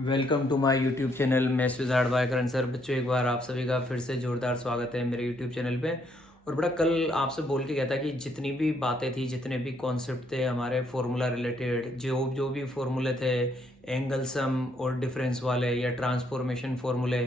Welcome to my YouTube channel. मैं सुजाड़ बायकरन sir. बच्चों, एक बार आप सभी का फिर से जोरदार स्वागत है मेरे यूट्यूब चैनल पे। और बड़ा कल आपसे बोल के गया था कि जितनी भी बातें थी, जितने भी कॉन्सेप्ट थे हमारे फार्मूला रिलेटेड, जो जो भी फार्मूले थे, एंगल सम और डिफरेंस वाले या ट्रांसफॉर्मेशन फार्मूले,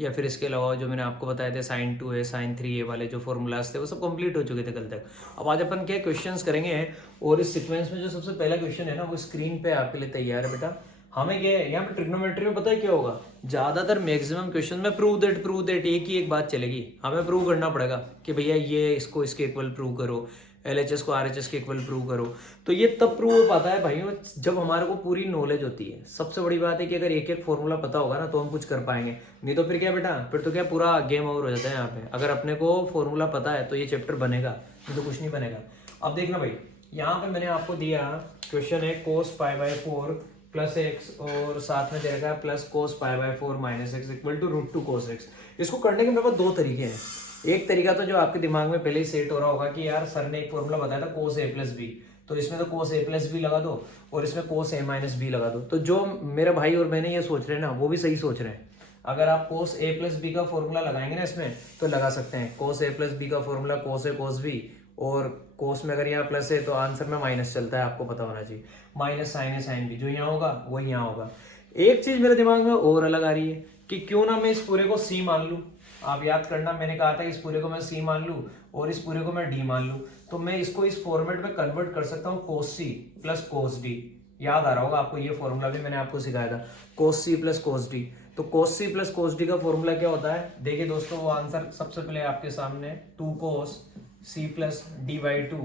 या फिर इसके अलावा जो मैंने आपको बताए थे साइन 2a साइन 3a वाले जो फार्मूलाज थे, वो सब कंप्लीट हो चुके थे कल तक। अब आज अपन क्या क्वेश्चंस करेंगे, और इस सीक्वेंस में जो सबसे पहला क्वेश्चन है ना, वो स्क्रीन पे आपके लिए तैयार है बेटा। हमें क्या है यहाँ पे ट्रिग्नोमेट्री में पता है क्या होगा, ज्यादातर मैक्सिमम क्वेश्चन में प्रूव दैट एक ही एक बात चलेगी। हमें प्रूव करना पड़ेगा कि भैया ये इसको इसके इक्वल प्रूव करो, एलएचएस को आरएचएस के इक्वल प्रूव करो। तो ये तब प्रूव हो पाता है भाई जब हमारे को पूरी नॉलेज होती है। सबसे बड़ी बात है कि अगर एक एक फॉर्मूला पता होगा ना तो हम कुछ कर पाएंगे, नहीं तो फिर क्या बेटा, फिर तो क्या पूरा गेम ओवर हो जाता है यहाँ पे। अगर अपने को फॉर्मूला पता है तो ये चैप्टर बनेगा, नहीं तो कुछ नहीं बनेगा। अब देखना भाई, यहाँ पे मैंने आपको दिया क्वेश्चन है cos pi by 4 plus x, और साथ में दे रखा है plus cos pi by 4 minus x equal to root 2 cos x. इसको करने के मेरे पास दो तरीके हैं। एक तरीका तो जो आपके दिमाग में पहले ही सेट हो रहा होगा कि यार सर ने एक फॉर्मूला बताया था कोस ए प्लस बी, तो इसमें तो कोस ए प्लस बी लगा दो और इसमें कोस ए माइनस बी लगा दो। तो जो मेरा भाई और मैंने ये सोच रहे हैं ना, वो भी सही सोच रहे हैं। अगर आप कोस ए प्लस बी का फॉर्मूला लगाएंगे ना इसमें, तो लगा सकते हैं कोस ए प्लस बी का फॉर्मूला कोस ए कोस बी, और कोस में अगर यहाँ प्लस है तो आंसर में माइनस चलता है, आपको पता होना चाहिए। माइनस साइन है साइन बी, जो यहाँ होगा वो यहाँ होगा। एक चीज मेरे दिमाग में और अलग आ रही है कि क्यों ना मैं इस पूरे को सी मान लूं। आप याद करना, मैंने कहा था इस पूरे को मैं सी मान लूं और इस पूरे को मैं डी मान लूं, तो मैं इसको इस फॉर्मेट में कन्वर्ट कर सकता हूँ कोस सी प्लस कोस डी। याद आ रहा होगा आपको, ये फॉर्मूला भी मैंने आपको सिखाया था, कोस सी प्लस कोस डी। तो कोस सी प्लस कोस डी का फॉर्मूला क्या होता है, देखिए दोस्तों, वो आंसर सबसे पहले आपके सामने 2 cos C plus D by 2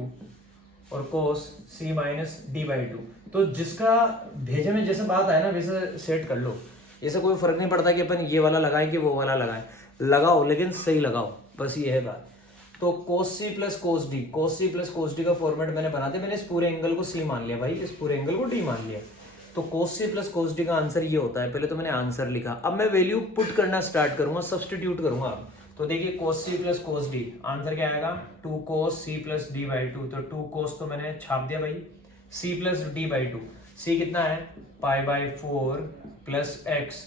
और कोस सी माइनस डी बाई 2। तो जिसका भेजे में जैसे बात आए ना वैसे सेट कर लो। ऐसे कोई फर्क नहीं पड़ता कि अपन ये वाला लगाएं कि वो वाला लगाएं, लगाओ लेकिन सही लगाओ, बस ये है बात। तो कोस सी प्लस कोस डी, कोस सी प्लस कोस डी का फॉर्मेट मैंने बना दिया। मैंने इस पूरे एंगल को सी मान लिया भाई, इस पूरे एंगल को डी मान लिया। तो कोस सी प्लस कोस डी का आंसर ये होता है। पहले तो मैंने आंसर लिखा, अब मैं वैल्यू पुट करना स्टार्ट करूंगा, सब्सटीट्यूट करूंगा अब। तो देखिए cos C plus cos D, answer क्या आएगा 2 cos C plus D by 2। तो 2 कोस तो मैंने छाप दिया भाई, C plus D by 2। C कितना है पाई बाई 4 प्लस एक्स,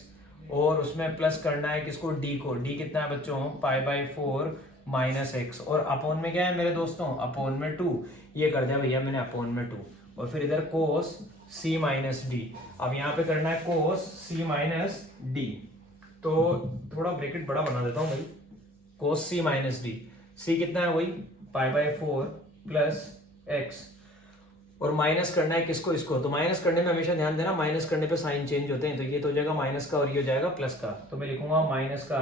और उसमें प्लस करना है किसको, डी को। डी कितना है बच्चों, पाई बाई 4 माइनस एक्स, और अपोन में क्या है मेरे दोस्तों, अपोन में 2। ये कर दिया भैया मैंने अपोन में 2, और फिर इधर कोस सी माइनस डी। अब यहाँ पे करना है कोस सी माइनस डी, तो थोड़ा ब्रैकेट बड़ा बना देता हूँ भाई, कोस सी माइनस डी। सी कितना है वही पाई बाई 4 प्लस एक्स, और माइनस करना है किसको, इसको। तो माइनस करने में हमेशा ध्यान देना, माइनस करने पे साइन चेंज होते हैं। तो ये तो हो जाएगा माइनस का और ये हो जाएगा प्लस का। तो मैं लिखूंगा माइनस का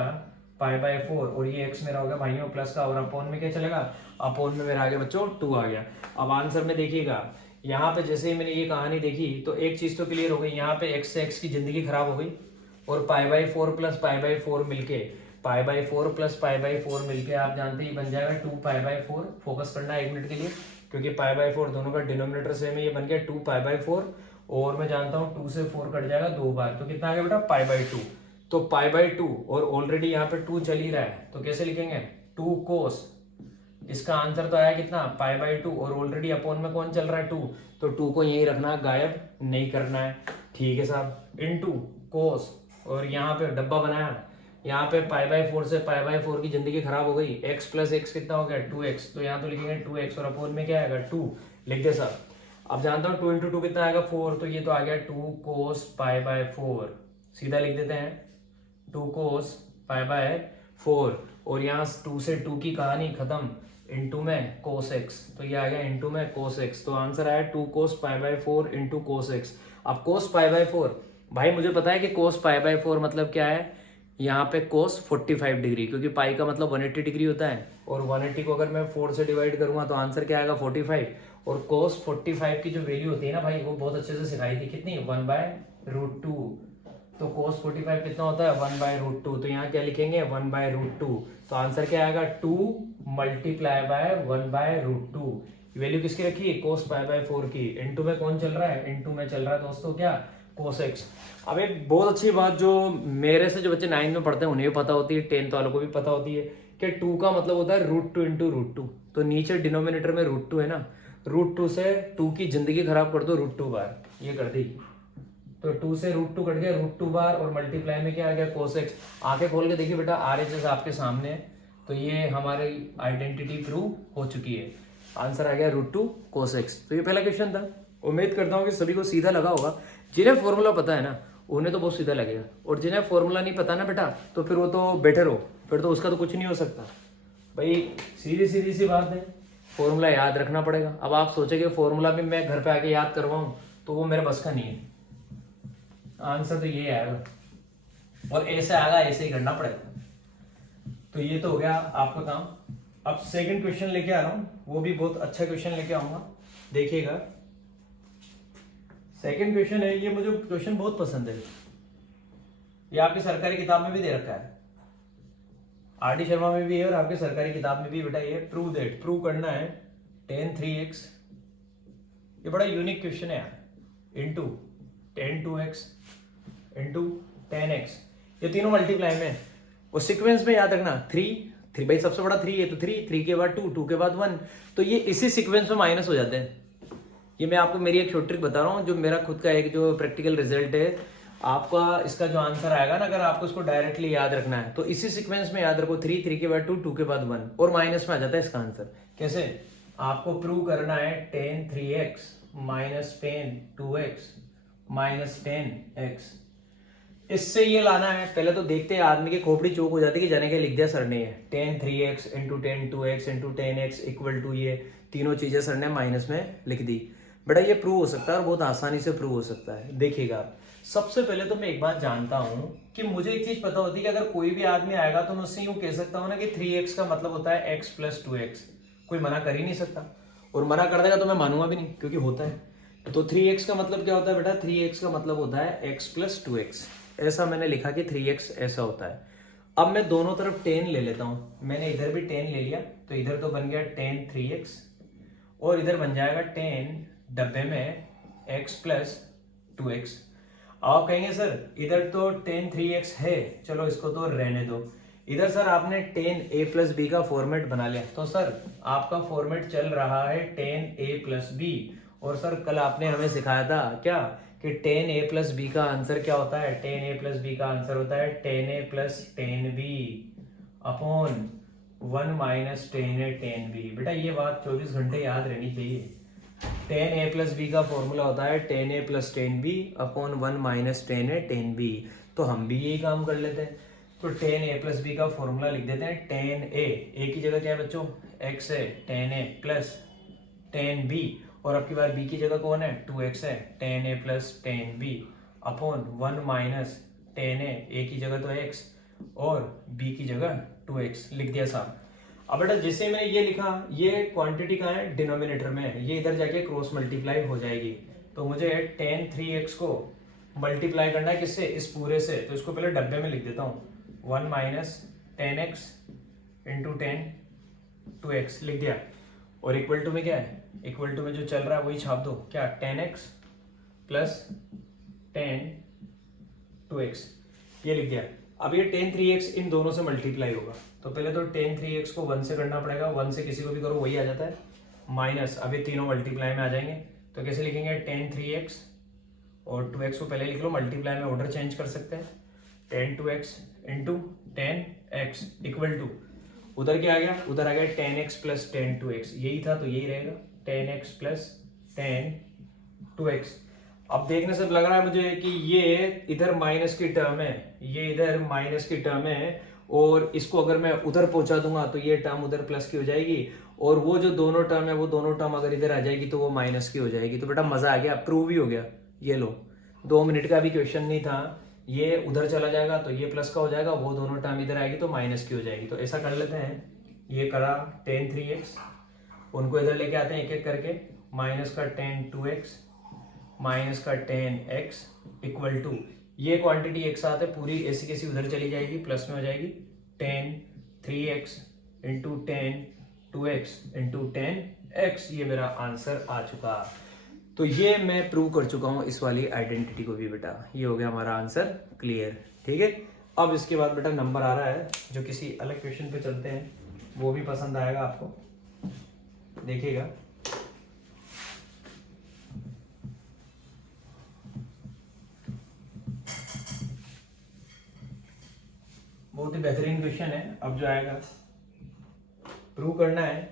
पाई बाई 4, और ये एक्स मेरा हो गया भाइयों प्लस का, और अपोन में क्या चलेगा, अपोन में मेरा आ गया बच्चों 2 आ गया। अब आंसर में देखिएगा, यहाँ पे जैसे ही मैंने ये कहानी देखी तो एक चीज तो क्लियर हो गई, यहाँ पे एक्स से एक्स की जिंदगी खराब हो गई, और पाई बाई 4 प्लस पाई बाई 4 मिलके, पाई बाई 4 प्लस पाई बाई 4 मिलके आप जानते ही बन जाएगा 2 पाई बाई 4। फोकस करना है 1 मिनट के लिए, क्योंकि पाई बाई 4 दोनों का डिनोमिनेटर सेम है। ये बन गया 2 पाई बाई 4, और मैं जानता हूँ 2 से 4 कट जाएगा 2 बार, तो कितना आ गया बेटा पाई बाई 2। तो पाई बाई 2, और ऑलरेडी यहाँ पे 2 चल ही रहा है, तो कैसे लिखेंगे 2 कोस, इसका आंसर तो आया कितना पाई बाई 2, और ऑलरेडी अपोन में कौन चल रहा है 2, तो 2 को यही रखना है, गायब नहीं करना है। ठीक है साहब, इनटू कोस, और यहाँ पे डब्बा बनाया, यहाँ पे पाई बाई 4 से पाई बाई 4 की जिंदगी खराब हो गई। एक्स प्लस एक्स कितना हो गया 2x, तो यहाँ तो लिखेंगे 2x, और अपोन में क्या आएगा 2, लिख दे साहब। अब जानता हूँ 2 इंटू 2 कितना आएगा 4, तो ये तो आ गया 2 कोस पाई बाई 4, सीधा लिख देते हैं 2 कोस पाई बाई 4, और यहाँ 2 से 2 की कहानी खत्म, इंटू में कोस एक्स, तो ये आ गया इंटू में कोस एक्स। तो आंसर आया 2 cos pi by 4 into cos X. अब कोस पाई बाई 4, भाई मुझे पता है कि कोस पाई बाई 4 मतलब क्या है, यहाँ पे कोस 45 डिग्री, क्योंकि पाई का मतलब 180 डिग्री होता है, और 180 को अगर मैं 4 से डिवाइड करूंगा तो आंसर क्या आएगा 45। और कोस 45 की जो वैल्यू होती है ना भाई, वो बहुत अच्छे से सिखाई थी, कितनी 1 बाय रूट 2। तो कोस 45 कितना होता है 1 बाय रूट 2, तो यहाँ क्या लिखेंगे 1 बाय रूट 2। तो आंसर क्या आएगा 2 multiply by 1 by root 2। Value किसकी रखी है कोस पाई बाय 4 की, इनटू में कौन चल रहा है, इनटू में चल रहा है दोस्तों क्या कोस एक्स। अब एक बहुत अच्छी बात जो मेरे से जो बच्चे 9 में पढ़ते हैं उन्हें भी पता होती है, 10th वालों को भी पता होती है, कि 2 का मतलब होता है रूट 2 इंटू रूट 2। तो नीचे डिनोमिनेटर में रूट 2 है ना, रूट 2 से 2 की जिंदगी खराब कर दो रूट 2 बार, ये कर दी, तो 2 से √2 कट गया, √2 बार और मल्टीप्लाई में क्या आ गया cos x। आंखें खोल के देखिए बेटा, RHS आपके सामने है, तो ये हमारी आइडेंटिटी प्रूव हो चुकी है। आंसर आ गया √2 cos x। तो ये पहला क्वेश्चन था। उम्मीद करता हूँ कि सभी को सीधा लगा होगा। जिन्हें फॉर्मूला पता है ना उन्हें तो बहुत सीधा लगेगा, और जिन्हें फॉर्मूला नहीं पता ना बेटा, तो फिर वो तो बेटर हो, फिर तो उसका तो कुछ नहीं हो सकता भाई। सीधी सीधी सी बात है, फॉर्मूला याद रखना पड़ेगा। अब आप सोचेंगे फॉर्मूला भी मैं घर पे आके याद करवाऊं, तो वो मेरे बस का नहीं है। आंसर तो ये आएगा, और ऐसे आएगा, ऐसे ही करना पड़ेगा। तो ये तो हो गया आपका काम। अब सेकंड क्वेश्चन लेके आ रहा हूं, वो भी बहुत अच्छा क्वेश्चन लेके आऊंगा, देखिएगा। सेकंड क्वेश्चन है, ये मुझे क्वेश्चन बहुत पसंद है, ये आपकी सरकारी किताब में भी दे रखा है, RD शर्मा में भी है और आपके सरकारी किताब में भी बेटा ये प्रूव दैट, प्रूव करना है tan 3x। ये बड़ा यूनिक क्वेश्चन है यार, into tan 2x into tan x, ये तीनों मल्टीप्लाई में, और सीक्वेंस में याद रखना 3 भाई सबसे बड़ा 3 है, तो 3 के बाद 2 के बाद 1, तो ये इसी सीक्वेंस में माइनस हो जाते हैं। ये मैं आपको मेरी एक शॉर्ट ट्रिक बता रहा हूँ, जो मेरा खुद का एक जो प्रैक्टिकल रिजल्ट है। आपका इसका जो आंसर आएगा ना, अगर आपको इसको डायरेक्टली याद रखना है तो इसी सीक्वेंस में याद रखो, 3 के बाद 2 के बाद 1, और माइनस में आ जाता है इसका आंसर। कैसे? आपको प्रूव करना है tan 3x minus tan 2x minus tan x। इससे ये लाना है, पहले तो देखते हैं आदमी की खोपड़ी चौक हो जाती है कि जाने के लिख दिया सर ने, tan 3x into tan 2x into tan x equal to ये तीनों चीजें सर ने माइनस में लिख दी। बेटा ये प्रूव हो सकता है और बहुत आसानी से प्रूव हो सकता है। देखिएगा, सबसे पहले तो मैं एक बात जानता हूं कि मुझे एक चीज पता होती है कि अगर कोई भी आदमी आएगा तो मैं उससे यूं कह सकता हूं ना कि 3x का मतलब होता है x प्लस 2x। कोई मना कर ही नहीं सकता, और मना कर देगा तो मैं मानूंगा भी नहीं, क्योंकि होता है। तो 3x का मतलब क्या होता है बेटा? 3x का मतलब होता है x प्लस 2x। ऐसा मैंने लिखा कि 3x ऐसा होता है। अब मैं दोनों तरफ tan ले लेता हूं, मैंने इधर भी tan ले लिया, तो इधर तो बन गया tan 3x, और इधर बन जाएगा tan डब्बे में x प्लस 2x। आप कहेंगे सर इधर तो tan 3x है, चलो इसको तो रहने दो। इधर सर आपने tan a प्लस बी का फॉर्मेट बना लिया, तो सर आपका फॉर्मेट चल रहा है tan a प्लस बी। और सर कल आपने हमें सिखाया था क्या कि tan a प्लस बी का आंसर क्या होता है? tan a प्लस बी का आंसर होता है tan a plus tan b upon 1 minus tan a tan b। बेटा ये बात 24 घंटे याद रहनी चाहिए। tan a प्लस बी का फॉर्मूला होता है tan a plus tan b upon 1 minus tan a tan b। तो हम भी यही काम कर लेते हैं, तो tan a प्लस बी का फॉर्मूला लिख देते हैं tan a की जगह क्या है बच्चों? x है, tan a plus tan b, और अब की बार b की जगह कौन है? 2x है, tan a plus tan b upon 1 minus tan a की जगह तो x और b की जगह 2x लिख दिया साहब। अब बेटा जैसे मैंने ये लिखा, ये क्वांटिटी कहाँ है? डिनोमिनेटर में है, ये इधर जाके क्रॉस मल्टीप्लाई हो जाएगी। तो मुझे tan 3x को मल्टीप्लाई करना है किससे? इस पूरे से। तो इसको पहले डब्बे में लिख देता हूँ, 1 minus tan x into tan 2x लिख दिया, और इक्वल टू में क्या है? इक्वल टू में जो चल रहा है वही छाप दो, क्या? tan x plus tan 2x ये लिख दिया। अब ये tan 3x इन दोनों से मल्टीप्लाई होगा, तो पहले तो tan 3x को 1 से करना पड़ेगा, 1 से किसी को भी करो वही आ जाता है, माइनस अब ये तीनों मल्टीप्लाई में आ जाएंगे। तो कैसे लिखेंगे? tan 3x और 2x को पहले लिख लो, मल्टीप्लाई में ऑर्डर चेंज कर सकते हैं, tan 2x into tan x equal to, उधर क्या आ गया? उधर आ गया tan x plus tan 2x, यही था तो यही रहेगा tan x plus tan 2x। अब देखने से लग रहा है मुझे कि ये इधर माइनस की टर्म है, ये इधर माइनस की टर्म है, और इसको अगर मैं उधर पहुंचा दूंगा तो ये टर्म उधर प्लस की हो जाएगी, और वो जो दोनों टर्म है वो दोनों टर्म अगर इधर आ जाएगी तो वो माइनस की हो जाएगी। तो बेटा मजा आ गया, प्रूव ही हो गया। ये लो, 2 मिनट का भी क्वेश्चन नहीं था, ये उधर चला जाएगा तो ये प्लस का हो जाएगा, वो दोनों टर्म इधर आएगी तो माइनस की हो जाएगी। तो ऐसा कर लेते हैं, ये करा tan 3x, उनको इधर लेके आते हैं एक एक करके, माइनस का tan 2x माइनस का tan x इक्वल टू, ये क्वांटिटी एक साथ है पूरी, ऐसी कैसी उधर चली जाएगी, प्लस में हो जाएगी, tan 3x into tan 2x into tan x। ये मेरा आंसर आ चुका। तो ये मैं प्रूव कर चुका हूँ इस वाली आइडेंटिटी को भी बेटा। ये हो गया हमारा आंसर क्लियर, ठीक है। अब इसके बाद बेटा नंबर आ रहा है जो किसी अलग क्वेश्चन पे चलते हैं, वो भी पसंद आएगा आपको, देखिएगा। बहुत ही बेहतरीन क्वेश्चन है। अब जो आएगा प्रूव करना है,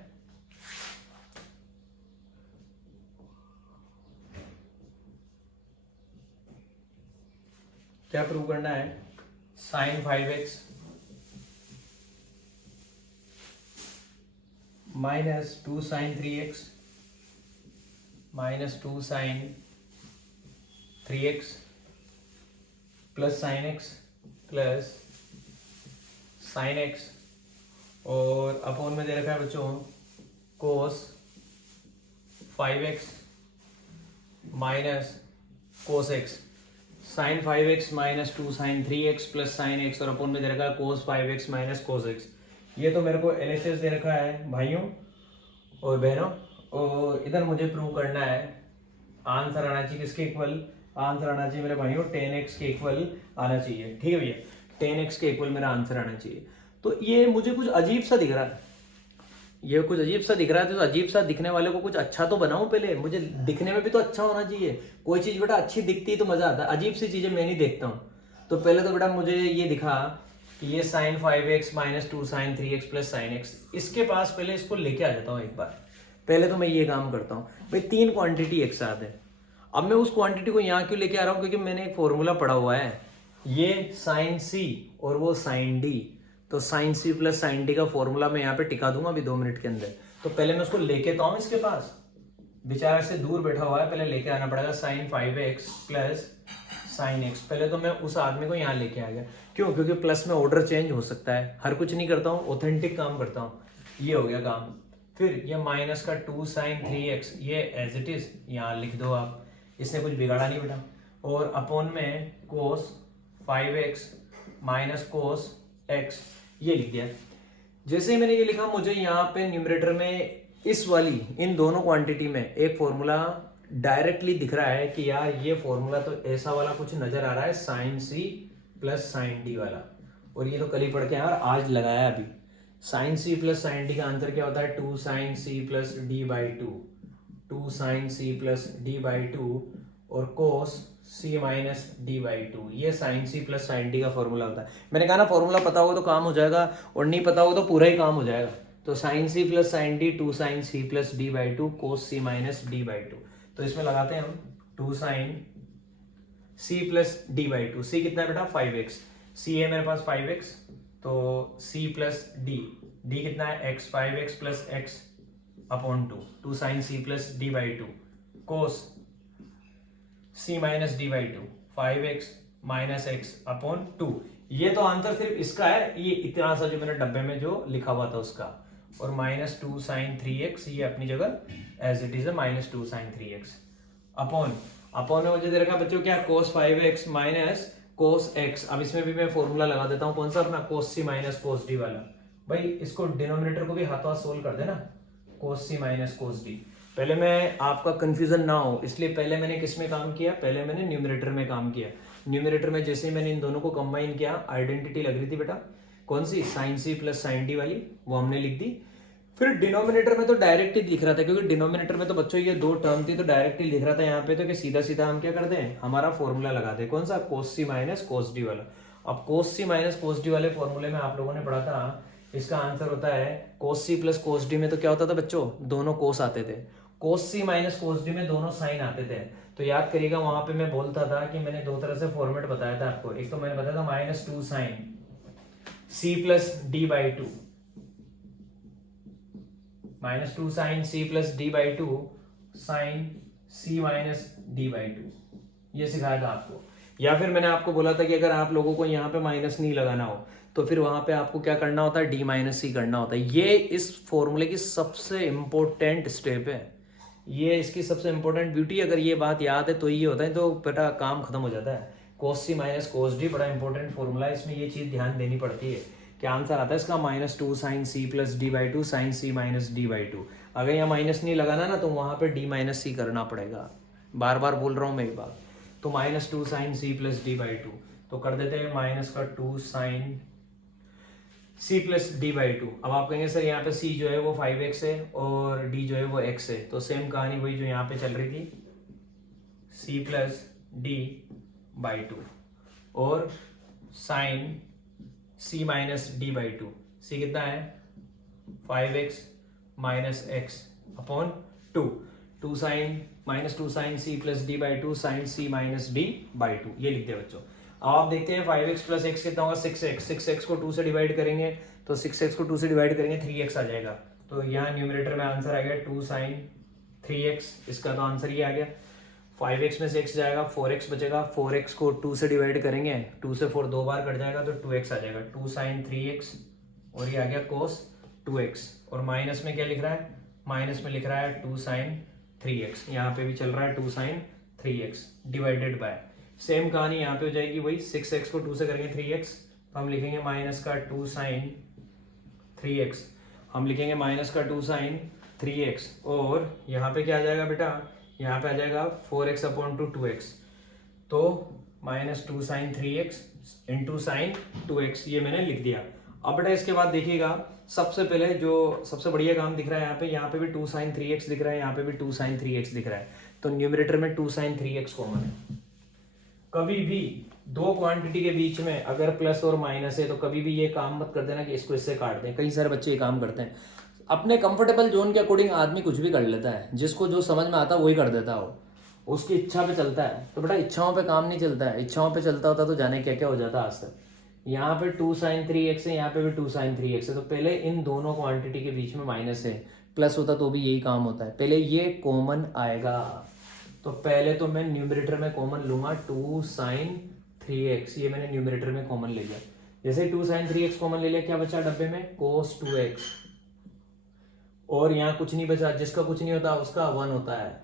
क्या प्रूव करना है? Sine 5x minus 2 sine 3x minus 2 sine 3x plus sine x plus sine x और अपोन में दे रखा है बच्चों cos 5x minus cos x। Sine 5x minus 2 sine 3x plus sine x और अपोन में दे रखा है कोस 5x माइनस कोस x। ये तो मेरे को एलएचएस दे रखा है भाइयों और बहनों, और इधर मुझे प्रूव करना है आंसर आना चाहिए किसके इक्वल? आंसर आना चाहिए मेरे भाइयों 10x के इक्वल आना चाहिए। ठीक है भैया, 10x के इक्वल मेरा आंसर आना चाहिए। तो ये मुझे कुछ अजीब सा दिख रहा है, ये कुछ अजीब सा दिख रहा है। तो अजीब सा दिखने वाले को कुछ अच्छा तो बनाऊं पहले, मुझे दिखने में भी तो अच्छा होना चाहिए। कोई चीज बेटा अच्छी दिखती है तो मजा आता है, अजीब सी चीजें मैं नहीं देखता हूँ। तो पहले तो बेटा मुझे ये दिखा कि ये sine 5x minus 2 sine 3x plus sine x, इसके पास पहले इसको लेके आ जाता हूँ एक बार। पहले तो मैं ये काम करता हूँ भाई, 3 क्वांटिटी एक साथ है। अब मैं उस क्वांटिटी को यहाँ क्यों लेके आ रहा हूँ? क्योंकि मैंने एक फॉर्मूला पढ़ा हुआ है, ये साइन c और वो साइन d, तो sine c plus sine d का फॉर्मूला मैं यहाँ पे टिका दूंगा अभी 2 मिनट के अंदर। तो पहले मैं उसको लेके तो आऊँ इसके पास, बेचारा से दूर बैठा हुआ है, पहले लेके आना पड़ेगा sign 5x plus sine x। पहले तो मैं उस आदमी को यहाँ लेके आ गया, क्यों? क्योंकि प्लस में ऑर्डर चेंज हो सकता है, हर कुछ नहीं करता हूँ, ऑथेंटिक काम करता हूँ। ये हो गया काम। फिर ये माइनस का 2 साइन 3x, ये एज इट इज यहाँ लिख दो आप, इसने कुछ बिगाड़ा नहीं बेटा। और अपोन में कोस 5x माइनस कोस x, ये लिख दिया। जैसे ही मैंने ये लिखा, मुझे यहाँ पे न्यूमरेटर में इस वाली इन दोनों क्वांटिटी में एक फॉर्मूला डायरेक्टली दिख रहा है कि यार ये फॉर्मूला तो ऐसा वाला कुछ नजर आ रहा है, sine c plus sine d वाला। और ये तो कल ही पढ़ के यार आज लगाया अभी। Sine c plus sine d का आंसर क्या होता है? 2 sine c plus d by 2, 2 sine c plus d by 2 और cos c minus D by 2। ये sine c plus sine d का फॉर्मूला होता है। मैंने कहा ना फॉर्मूला पता होगा तो काम हो जाएगा, और नहीं पता होगा तो पूरा ही काम हो जाएगा। तो sine c plus sine d 2 sine c plus d by 2 cos c minus d by 2। तो इसमें लगाते हैं हम 2 sine c plus d by 2। c कितना है बेटा? 5x। c है मेरे पास 5x, तो c प्लस d, d कितना है? x, 5x plus x upon 2, 2 sine c plus d by 2 cos c minus D by 2, 5x minus x upon 2। ये तो आंसर सिर्फ इसका है, ये इतना सा जो मैंने डब्बे में जो लिखा हुआ था उसका। और माइनस 2 साइन 3x, ये अपनी जगह एज इट इज है, माइनस 2 साइन 3x अपॉन में मुझे दे रखा बच्चों क्या? कोस 5x माइनस कोस x। अब इसमें भी मैं फॉर्मूला लगा देता हूँ, कौन सा? अपना कोस c माइनस कोस d वाला। भाई इसको डिनोमिनेटर को भी हाथों हाथ सोल्व कर देना, कोस c माइनस कोस d। पहले मैं आपका कंफ्यूजन ना हो इसलिए पहले मैंने किस में काम किया? पहले मैंने न्यूमरेटर में काम किया। न्यूमरेटर में जैसे ही मैंने इन दोनों को कंबाइन किया, आइडेंटिटी लग रही थी बेटा, कौन सी? Sine c plus sine d वाली, वो हमने लिख दी। फिर डिनोमिनेटर में तो डायरेक्ट ही दिख रहा था, क्योंकि डिनोमिनेटर में तो बच्चों ये 2 टर्म थी तो डायरेक्ट ही लिख रहा था यहाँ पे। तो कि सीधा सीधा हम क्या कर दें? हमारा फॉर्मूला लगा दे, कौन सा? कोस c माइनस कोस d वाला। अब कोस c माइनस कोस d वाले फॉर्मूले में आप लोगों ने पढ़ा था, इसका आंसर होता है कोस c प्लस कोस d में तो क्या होता था बच्चों? दोनों कोस आते थे। कोस c माइनस कोस d में दोनों साइन आते थे। तो याद करिएगा वहां पे मैं बोलता था कि मैंने 2 तरह से फॉर्मेट बताया था आपको। एक तो मैंने बताया था minus 2 sine c plus d by 2, minus 2 sine c plus d by 2 sine c minus d by 2, ये सिखाया था आपको। या फिर मैंने आपको बोला था कि अगर आप लोगों को यहाँ पे माइनस नहीं लगाना हो तो फिर वहां पे आपको क्या करना होता है? d माइनस सी करना होता है। ये इस फॉर्मूले की सबसे इंपॉर्टेंट स्टेप है, ये इसकी सबसे इंपॉर्टेंट ब्यूटी। अगर ये बात याद है तो ये होता है, तो बेटा काम खत्म हो जाता है। कोस c माइनस कोस d बड़ा इंपॉर्टेंट फॉर्मूला है, इसमें ये चीज ध्यान देनी पड़ती है। क्या आंसर आता है इसका? Minus 2 sine c plus D by 2 sine c minus D by 2। अगर यहाँ माइनस नहीं लगाना ना तो वहां पे d माइनस सी करना पड़ेगा। बार बार बोल रहा हूँ मैं एक बात। तो minus 2 sine c plus D by 2, तो कर देते हैं माइनस का 2 sine c plus D by 2। अब आप कहेंगे सर यहाँ पे c जो है वो 5x है और d जो है वो x है, तो सेम कहानी वही जो यहाँ पे चल रही थी, c प्लस डी बाई 2 और sine c minus D by two. C कितना है 5x minus x upon two, two sine C plus D by two sine C minus D by two, ये लिख दिया बच्चों। अब आप देखते हैं 5x प्लस एक्स कितना होगा 6x, 6x को 2 से डिवाइड करेंगे तो 6x को 2 से डिवाइड करेंगे 3x आ जाएगा। तो यहाँ न्यूमरेटर में आंसर आ गया 2 साइन 3x, इसका तो आंसर ये आ गया। 5x में से x जाएगा 4x बचेगा, 4x को 2 से डिवाइड करेंगे 2 से 4 दो बार कट जाएगा तो 2x आ जाएगा, 2 साइन 3x और ये आ गया cos 2x। और माइनस में क्या लिख रहा है, माइनस में लिख रहा है 2 साइन 3x, यहाँ पे भी चल रहा है 2 sine 3x divided by, same कहानी यहाँ पे हो जाएगी वही, 6x को 2 से करेंगे 3x तो हम लिखेंगे माइनस का 2 साइन 3x, हम लिखेंगे माइनस का 2 साइन 3x और यहाँ पे क्या आ जाएगा बेटा, यहाँ पे आ जाएगा 4x अपॉन टू 2x, तो minus 2 sine 3x into sine 2x, ये मैंने लिख दिया। अब बेटा इसके बाद देखिएगा सबसे पहले जो सबसे बढ़िया काम दिख रहा है यहाँ पे भी 2 साइन 3x दिख रहा है, यहाँ पे भी 2 साइन 3x दिख रहा है, तो न्यूमरेटर में 2 साइन 3x कॉमन है। कभी भी दो क्वांटिटी के बीच में अगर प्लस और माइनस है तो कभी भी ये काम मत कर देना कि इसको इससे काट दें, कई सारे बच्चे ये काम करते हैं। अपने कंफर्टेबल जोन के अकॉर्डिंग आदमी कुछ भी कर लेता है, जिसको जो समझ में आता है वही कर देता हो, उसकी इच्छा पे चलता है। तो बेटा इच्छाओं पे काम नहीं चलता है, इच्छाओं पे चलता होता तो जाने क्या क्या हो जाता आज तक। यहाँ पे 2 साइन 3x है, यहाँ पे भी 2 साइन 3x है, तो पहले इन दोनों क्वांटिटी के बीच में माइनस है, प्लस होता तो भी यही काम होता है, पहले ये कॉमन आएगा। तो पहले तो मैं न्यूमरेटर में कॉमन लूंगा 2 साइन 3x, ये मैंने न्यूमरेटर में कॉमन ले लिया। जैसे 2 साइन 3x कॉमन ले लिया, क्या बचा डब्बे में cos 2x, और यहाँ कुछ नहीं बचा, जिसका कुछ नहीं होता उसका 1 होता है।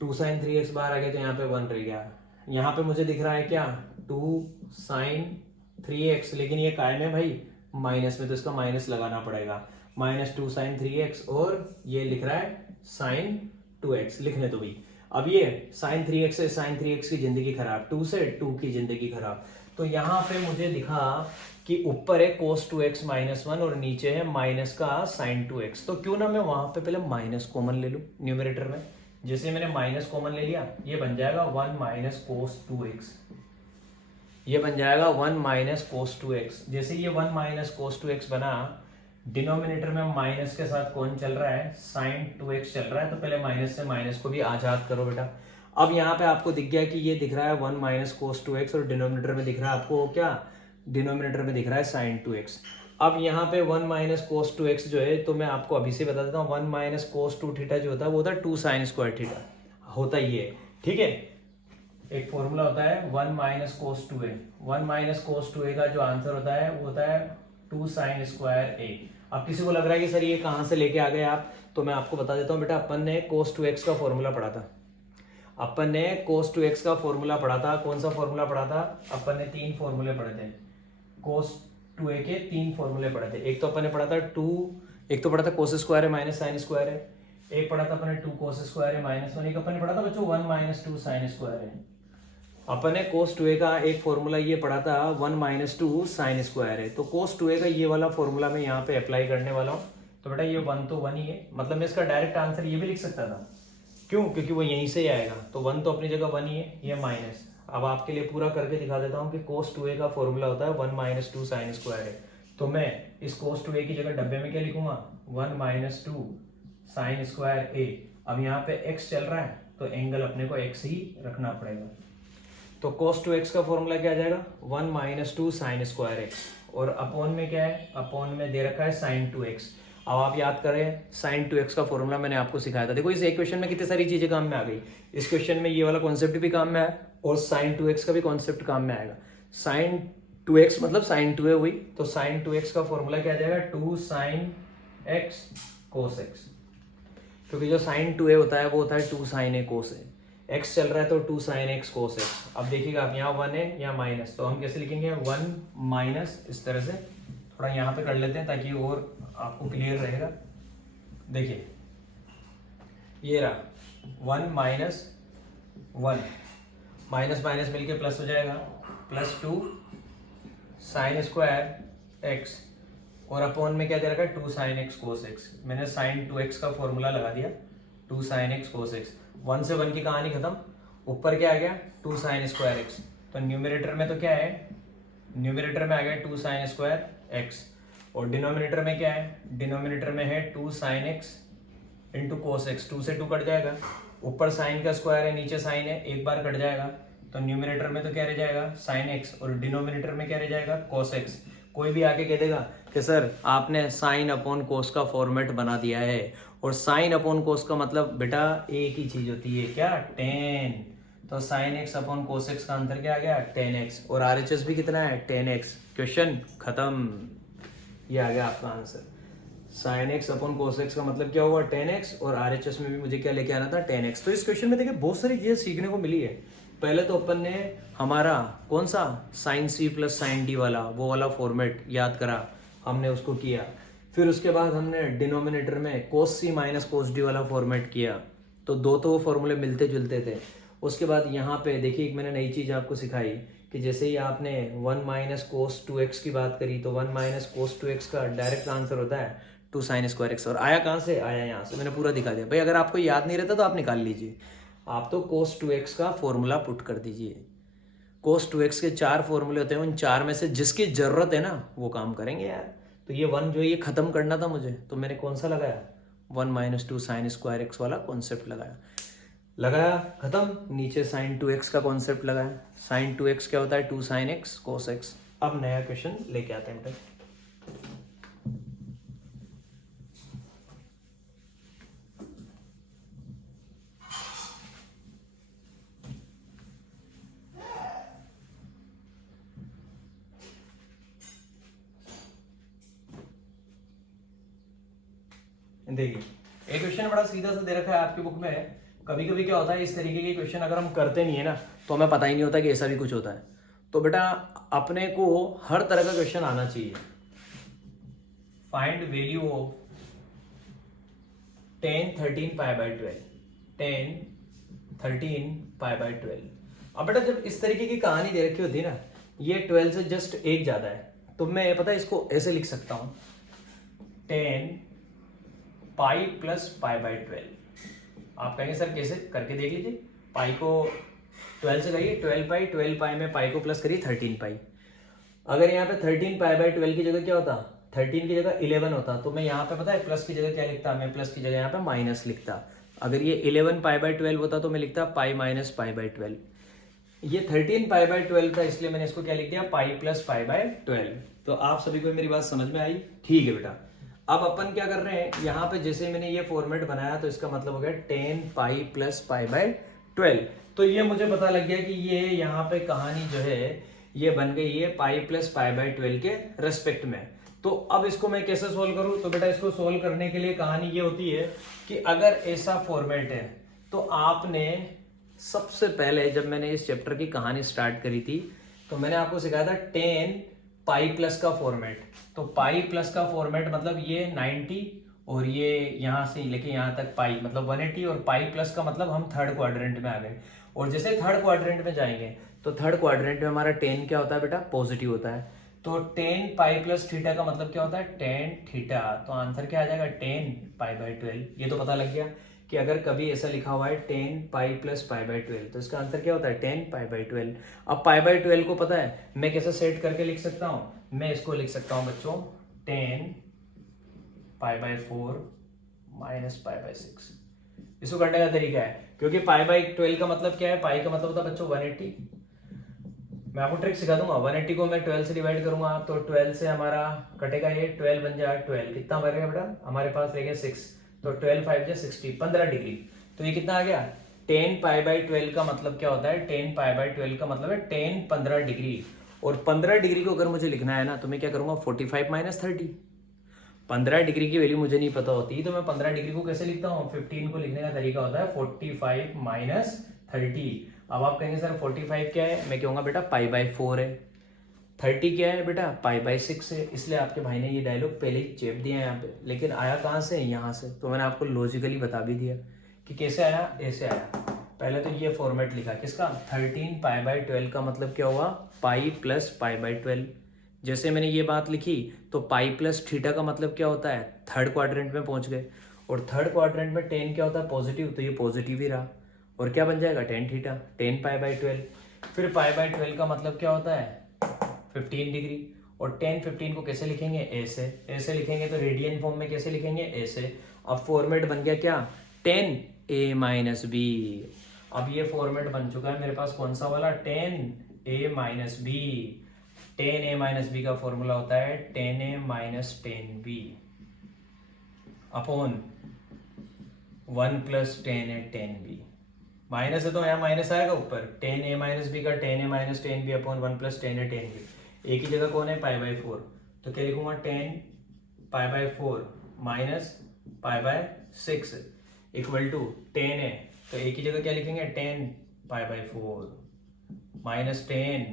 2 साइन 3x बाहर आ गया तो यहाँ पे 1 रह गया। यहाँ पे मुझे दिख रहा है क्या 2 साइन 3x, लेकिन ये काय में भाई माइनस में, तो इसका माइनस लगाना पड़ेगा, माइनस 2 साइन 3x और ये लिख रहा है साइन 2x, लिखने तो भी। अब ये साइन 3x से साइन 3x की जिंदगी खराब, 2 से 2 की जिंदगी खराब। तो यहाँ पे मुझे दिखा कि ऊपर है cos 2x माइनस 1 और नीचे है माइनस का साइन 2x, तो क्यों ना मैं वहां पे पहले माइनस कॉमन ले लूं न्यूमरेटर में। जैसे मैंने माइनस कॉमन ले लिया, ये बन जाएगा 1 माइनस cos 2x, ये बन जाएगा 1 माइनस cos 2x। जैसे ये 1 माइनस cos 2x बना, डिनोमिनेटर में माइनस के साथ कौन चल रहा है साइन 2x चल रहा है, तो पहले माइनस से माइनस को भी आजाद करो बेटा। अब यहाँ पे आपको दिख गया कि ये दिख रहा है 1 माइनस cos 2x और डिनोमिनेटर में दिख रहा है आपको क्या, डिनोमिनेटर में दिख रहा है साइन 2x। अब यहाँ पे 1 माइनस cos 2x जो है, तो मैं आपको अभी से बता देता हूँ 1 माइनस cos 2 थीटा जो होता है वो होता है 2 साइन स्क्वायर थीटा होता ही है, ठीक है। एक फॉर्मूला होता है 1 minus cos 2a, 1 minus cos 2a का जो आंसर होता है वो होता है 2 साइन स्क्वायर a। अब किसी को लग रहा है कि सर ये कहाँ से लेके आ गए आप, तो मैं आपको बता देता हूँ बेटा, अपन ने cos 2x का फॉर्मूला पढ़ा था, अपन ने cos 2x का फॉर्मूला पढ़ा था। कौन सा फॉर्मूला पढ़ा था, अपन ने 3 फॉर्मूले पढ़े थे, cos 2a के 3 फॉर्मूले पढ़े थे। एक तो अपन ने पढ़ा था एक तो पढ़ा था cos स्क्वायर है माइनस साइन स्क्वायर है, एक पढ़ा था अपन ने 2 cos स्क्वायर है माइनस 1, एक अपन ने पढ़ा था बच्चों 1 माइनस 2 साइन स्क्वायर है। अपन ने cos 2a का एक फॉर्मूला ये पढ़ा था 1 माइनस 2 साइन स्क्वायर है, तो cos 2a का ये वाला फॉर्मूला मैं यहाँ पे अप्लाई करने वाला हूँ। तो बेटा ये 1 तो 1 ही है, मतलब मैं इसका डायरेक्ट आंसर ये भी लिख सकता था, क्यों, क्योंकि वो यहीं से ही आएगा, तो 1 तो अपनी जगह 1 ही है, ये माइनस। अब आपके लिए पूरा करके दिखा देता हूँ कि cos 2a का फॉर्मूला होता है 1 माइनस 2 साइन स्क्वायर है, तो मैं इस cos 2a की जगह डब्बे में क्या लिखूंगा 1 माइनस 2 साइन स्क्वायर a। अब यहाँ पे x चल रहा है तो एंगल अपने को x ही रखना पड़ेगा, तो cos 2x का फॉर्मूला क्या आ जाएगा 1 माइनस 2 साइन स्क्वायर x, और अपॉन में क्या है, अपॉन में दे रखा है साइन 2x। अब आप याद करें साइन 2x का फॉर्मूला मैंने आपको सिखाया था। देखो इस एक क्वेश्चन में कितनी सारी चीजें काम में आ गई, इस क्वेश्चन में ये वाला कॉन्सेप्ट भी काम में आया और साइन 2x का भी कॉन्सेप्ट काम में आएगा। साइन 2x मतलब साइन 2a हुई, तो साइन 2x का फॉर्मूला क्या आ जाएगा 2 साइन x cos x, क्योंकि जो साइन 2a होता है वो होता है 2 sign a cos a, x चल रहा है तो 2 साइन x cos x। अब देखिएगा आप यहाँ 1 है यहाँ माइनस, तो हम कैसे लिखेंगे 1 माइनस, इस तरह से थोड़ा यहाँ पे कर लेते हैं ताकि और आपको क्लियर रहेगा। देखिए ये रहा 1 माइनस 1, माइनस माइनस मिलके प्लस हो जाएगा, प्लस 2 साइन स्क्वायर x, और अपॉन में क्या दे रखा है 2 साइन x cos x। मैंने साइन 2x का फॉर्मूला लगा दिया 2 साइन x cos x। 1 से 1 की कहानी खत्म, ऊपर क्या आ गया 2 साइन स्क्वायर x, तो न्यूमरेटर में तो क्या है न्यूमरेटर में आ गया 2 साइन स्क्वायर एक्स, और डिनोमिनेटर में क्या है, डिनोमिनेटर में है 2 sine x into cos x, 2 से 2 कट जाएगा, ऊपर साइन का स्क्वायर है नीचे साइन है, एक बार कट जाएगा, तो न्यूमरेटर में तो क्या रह जाएगा साइन एक्स, और डिनोमिनेटर में क्या रह जाएगा कोस एक्स। कोई भी आके कह देगा कि सर आपने साइन अपॉन कोस का फॉर्मेट बना दिया है, और साइन अपॉन कोस का मतलब बेटा एक ही चीज होती है क्या, टेन, तो sine x upon cos x का आंसर क्या आ गया 10x, और RHS भी कितना है 10x। क्वेश्चन खत्म, ये आ गया आपका answer. Sine x upon cos x का मतलब क्या हुआ 10x, और RHS में भी मुझे क्या लेके आना था 10x। तो इस क्वेश्चन में देखिए बहुत सारी चीजें सीखने को मिली है। पहले तो अपन ने हमारा कौन सा साइन सी प्लस साइन डी वाला वो वाला फॉर्मेट याद करा, हमने उसको किया। फिर उसके बाद हमने डिनोमिनेटर में कोस सी माइनस कोस डी वाला फॉर्मेट किया, तो दो तो वो फॉर्मूले मिलते जुलते थे। उसके बाद यहाँ पे देखिए एक मैंने नई चीज़ आपको सिखाई कि जैसे ही आपने 1 माइनस कोस 2x की बात करी, तो 1 माइनस कोस 2x का डायरेक्ट आंसर होता है 2 साइन स्क्वायर एक्स, और आया कहाँ से, आया यहाँ से, मैंने पूरा दिखा दिया। भाई अगर आपको याद नहीं रहता तो आप निकाल लीजिए, आप तो कोस 2x का फॉर्मूला पुट कर दीजिए। कोस 2x के 4 फॉर्मूले होते हैं, उन 4 में से जिसकी जरूरत है ना वो काम करेंगे यार। तो ये 1 जो ये खत्म करना था मुझे, तो मैंने कौन सा लगाया 1 माइनस 2 साइन स्क्वायर एक्स वाला कॉन्सेप्ट लगाया, खत्म। नीचे साइन 2x का कॉन्सेप्ट लगाया, साइन 2x क्या होता है 2 साइन एक्स कोस एक्स। अब नया क्वेश्चन लेके आते हैं बेटा। देखिए एक क्वेश्चन बड़ा सीधा सा दे रखा है आपकी बुक में। कभी कभी क्या होता है इस तरीके के क्वेश्चन अगर हम करते नहीं है ना तो हमें पता ही नहीं होता कि ऐसा भी कुछ होता है। तो बेटा अपने को हर तरह का क्वेश्चन आना चाहिए। Find value of 10 13 pi by 12, 10 13 pi by 12। अब बेटा जब इस तरीके की कहानी दे रखी होती है ना, ये 12 से जस्ट एक ज्यादा है, तो मैं पता है इसको ऐसे लिख सकता हूं 10 पाई प्लस पाई बाई 12। आप कहेंगे सर कैसे, करके देख लीजिए। पाई को 12 से करिए 12 पाई में पाई को प्लस करिए 13 पाई। अगर यहाँ पे 13 पाई बाई 12 की जगह क्या होता, 13 की जगह 11 होता, तो मैं यहाँ पे पता है प्लस की जगह क्या लिखता, मैं प्लस की जगह यहाँ पे माइनस लिखता। अगर ये 11 पाई बाई 12 होता तो मैं लिखता पाई माइनस पाई बाई 12। ये 13 पाई बाई 12 था इसलिए मैंने इसको क्या लिख दिया पाई प्लस पाई बाई 12। तो आप सभी को मेरी बात समझ में आई, ठीक है बेटा। अब अपन क्या कर रहे हैं, यहाँ पे जैसे मैंने ये फॉर्मेट बनाया तो इसका मतलब हो गया 10 पाई प्लस पाई बाई 12। तो ये मुझे पता लग गया कि ये यहाँ पे कहानी जो है ये बन गई है पाई प्लस पाई बाई 12 के रेस्पेक्ट में। तो अब इसको मैं कैसे सोल्व करूं, तो बेटा इसको सोल्व करने के लिए कहानी ये होती है कि अगर ऐसा फॉर्मेट है तो आपने सबसे पहले जब मैंने इस चैप्टर की कहानी स्टार्ट करी थी तो मैंने आपको सिखाया था 10 पाई प्लस का फॉर्मेट। तो पाई प्लस का फॉर्मेट मतलब ये 90 और ये यहाँ से लेके यहाँ तक पाई मतलब 180, और पाई प्लस का मतलब हम थर्ड क्वाड्रेंट में आ गए। और जैसे थर्ड क्वाड्रेंट में जाएंगे तो थर्ड क्वाड्रेंट में हमारा 10 क्या होता है बेटा, पॉजिटिव होता है। तो 10 पाई प्लस थीटा का मतलब क्या होता है 10 थीटा। तो आंसर क्या आ जाएगा 10 पाई बाई 12। ये तो पता लग गया कि अगर कभी ऐसा लिखा हुआ है 10 पाई प्लस पाई बाई 12 तो इसका आंसर क्या होता है 10 पाई बाई 12। अब पाई बाई 12 को पता है मैं कैसे सेट करके लिख सकता हूँ, मैं इसको लिख सकता हूँ बच्चों 10 पाई बाई 4 माइनस पाई बाई 6। इसको करने का तरीका है, क्योंकि पाई बाई 12 का मतलब क्या है, पाई का मतलब होता है बच्चों 180। मैं आपको ट्रिक सिखा दूंगा। 180 को मैं 12 से डिवाइड करूंगा तो 12 से हमारा कटेगा ये 12 बन जाएगा 12, कितना बनेगा बेटा हमारे पास रह गया 6, तो 12 5 जा 60, 15 डिग्री। तो ये कितना आ गया 10 पाई बाई 12 का मतलब क्या होता है 10 पाई बाई 12 का मतलब है 10 15 डिग्री। और 15 डिग्री को अगर मुझे लिखना है ना तो मैं क्या करूंगा 45 माइनस 30। 15 डिग्री की वैल्यू मुझे नहीं पता होती तो मैं 15 डिग्री को कैसे लिखता हूँ, 15 को लिखने का तरीका होता है 45 माइनस 30। अब आप कहेंगे सर 45 क्या है, मैं कहूँगा बेटा पाई बाई 4 है। 30 क्या है बेटा पाई बाई 6 है। इसलिए आपके भाई ने ये डायलॉग पहले ही चेप दिया है यहाँ पे, लेकिन आया कहाँ से, यहाँ से। तो मैंने आपको लॉजिकली बता भी दिया कि कैसे आया, ऐसे आया। पहले तो ये फॉर्मेट लिखा किसका 13 पाई बाई 12 का मतलब क्या हुआ पाई प्लस पाई बाई 12। जैसे मैंने ये बात लिखी तो पाई प्लस थीटा का मतलब क्या होता है थर्ड क्वाड्रेंट में पहुंच गए, और थर्ड क्वाड्रेंट में 10 क्या होता है पॉजिटिव, तो ये पॉजिटिव ही रहा। और क्या बन जाएगा 10 थीटा 10 पाई बाई 12। फिर पाई बाई 12 का मतलब क्या होता है 15 डिग्री। और tan 15 को कैसे लिखेंगे, ऐसे लिखेंगे। तो रेडियन फॉर्म में कैसे लिखेंगे, ऐसे। अब फॉर्मेट बन गया क्या, tan a माइनस बी। अब ये फॉर्मेट बन चुका है मेरे पास कौन सा वाला, tan a minus b. tan a minus b का फॉर्मूला होता है tan a minus tan b upon 1 plus tan a tan b। Minus है तो यहाँ माइनस आएगा ऊपर, tan a माइनस बी का tan a minus tan b upon 1 plus tan a tan b। एक ही जगह कौन है, पाई बाई 4, तो क्या लिखूंगा, tan pi by 4 minus pi by 6 equal to tan a, तो एक ही जगह क्या लिखेंगे, tan pi by 4 minus tan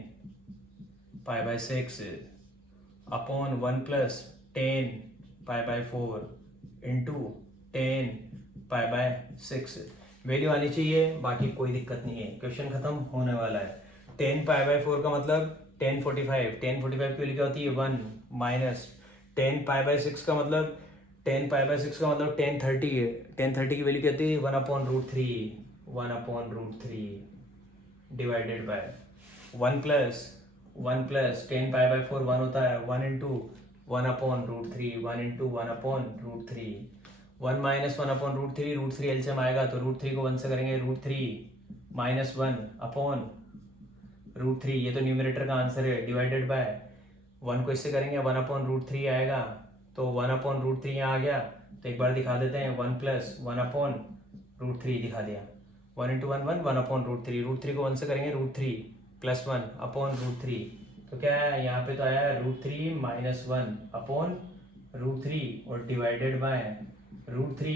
pi by 6 upon 1 plus tan pi by 4 into tan pi by 6। Value आनी चाहिए, बाकी कोई दिक्कत नहीं है, क्वेश्चन खत्म होने वाला है। tan पाई बाई 4 का मतलब tan 45 की वैल्यू क्या होती है 1 माइनस tan पाई बाई 6 का मतलब tan पाई बाई 6 का मतलब tan 30 है। tan 30 की वैल्यू क्या होती है 1 upon root 3 divided by 1 plus tan pi by 4 1 होता है 1 into 1 upon root 3 1 into 1 upon root 3 1 minus 1 upon root 3 LCM आएगा तो रूट 3 को 1 से करेंगे रूट 3 माइनस 1 अपॉन रूट 3, ये तो न्यूमरेटर का आंसर है, डिवाइडेड बाय 1 को इससे करेंगे 1 अपॉन रूट 3 आएगा, तो 1 अपॉन रूट 3 यहाँ आ गया। तो एक बार दिखा देते हैं 1 प्लस 1 अपॉन रूट 3 दिखा दिया, 1 इंटू 1 अपॉन रूट 3 को 1 से करेंगे रूट 3 प्लस 1 अपॉन रूट 3, तो क्या है यहाँ पे तो आया है रूट 3 माइनस 1 अपॉन रूट 3 और divided by root 3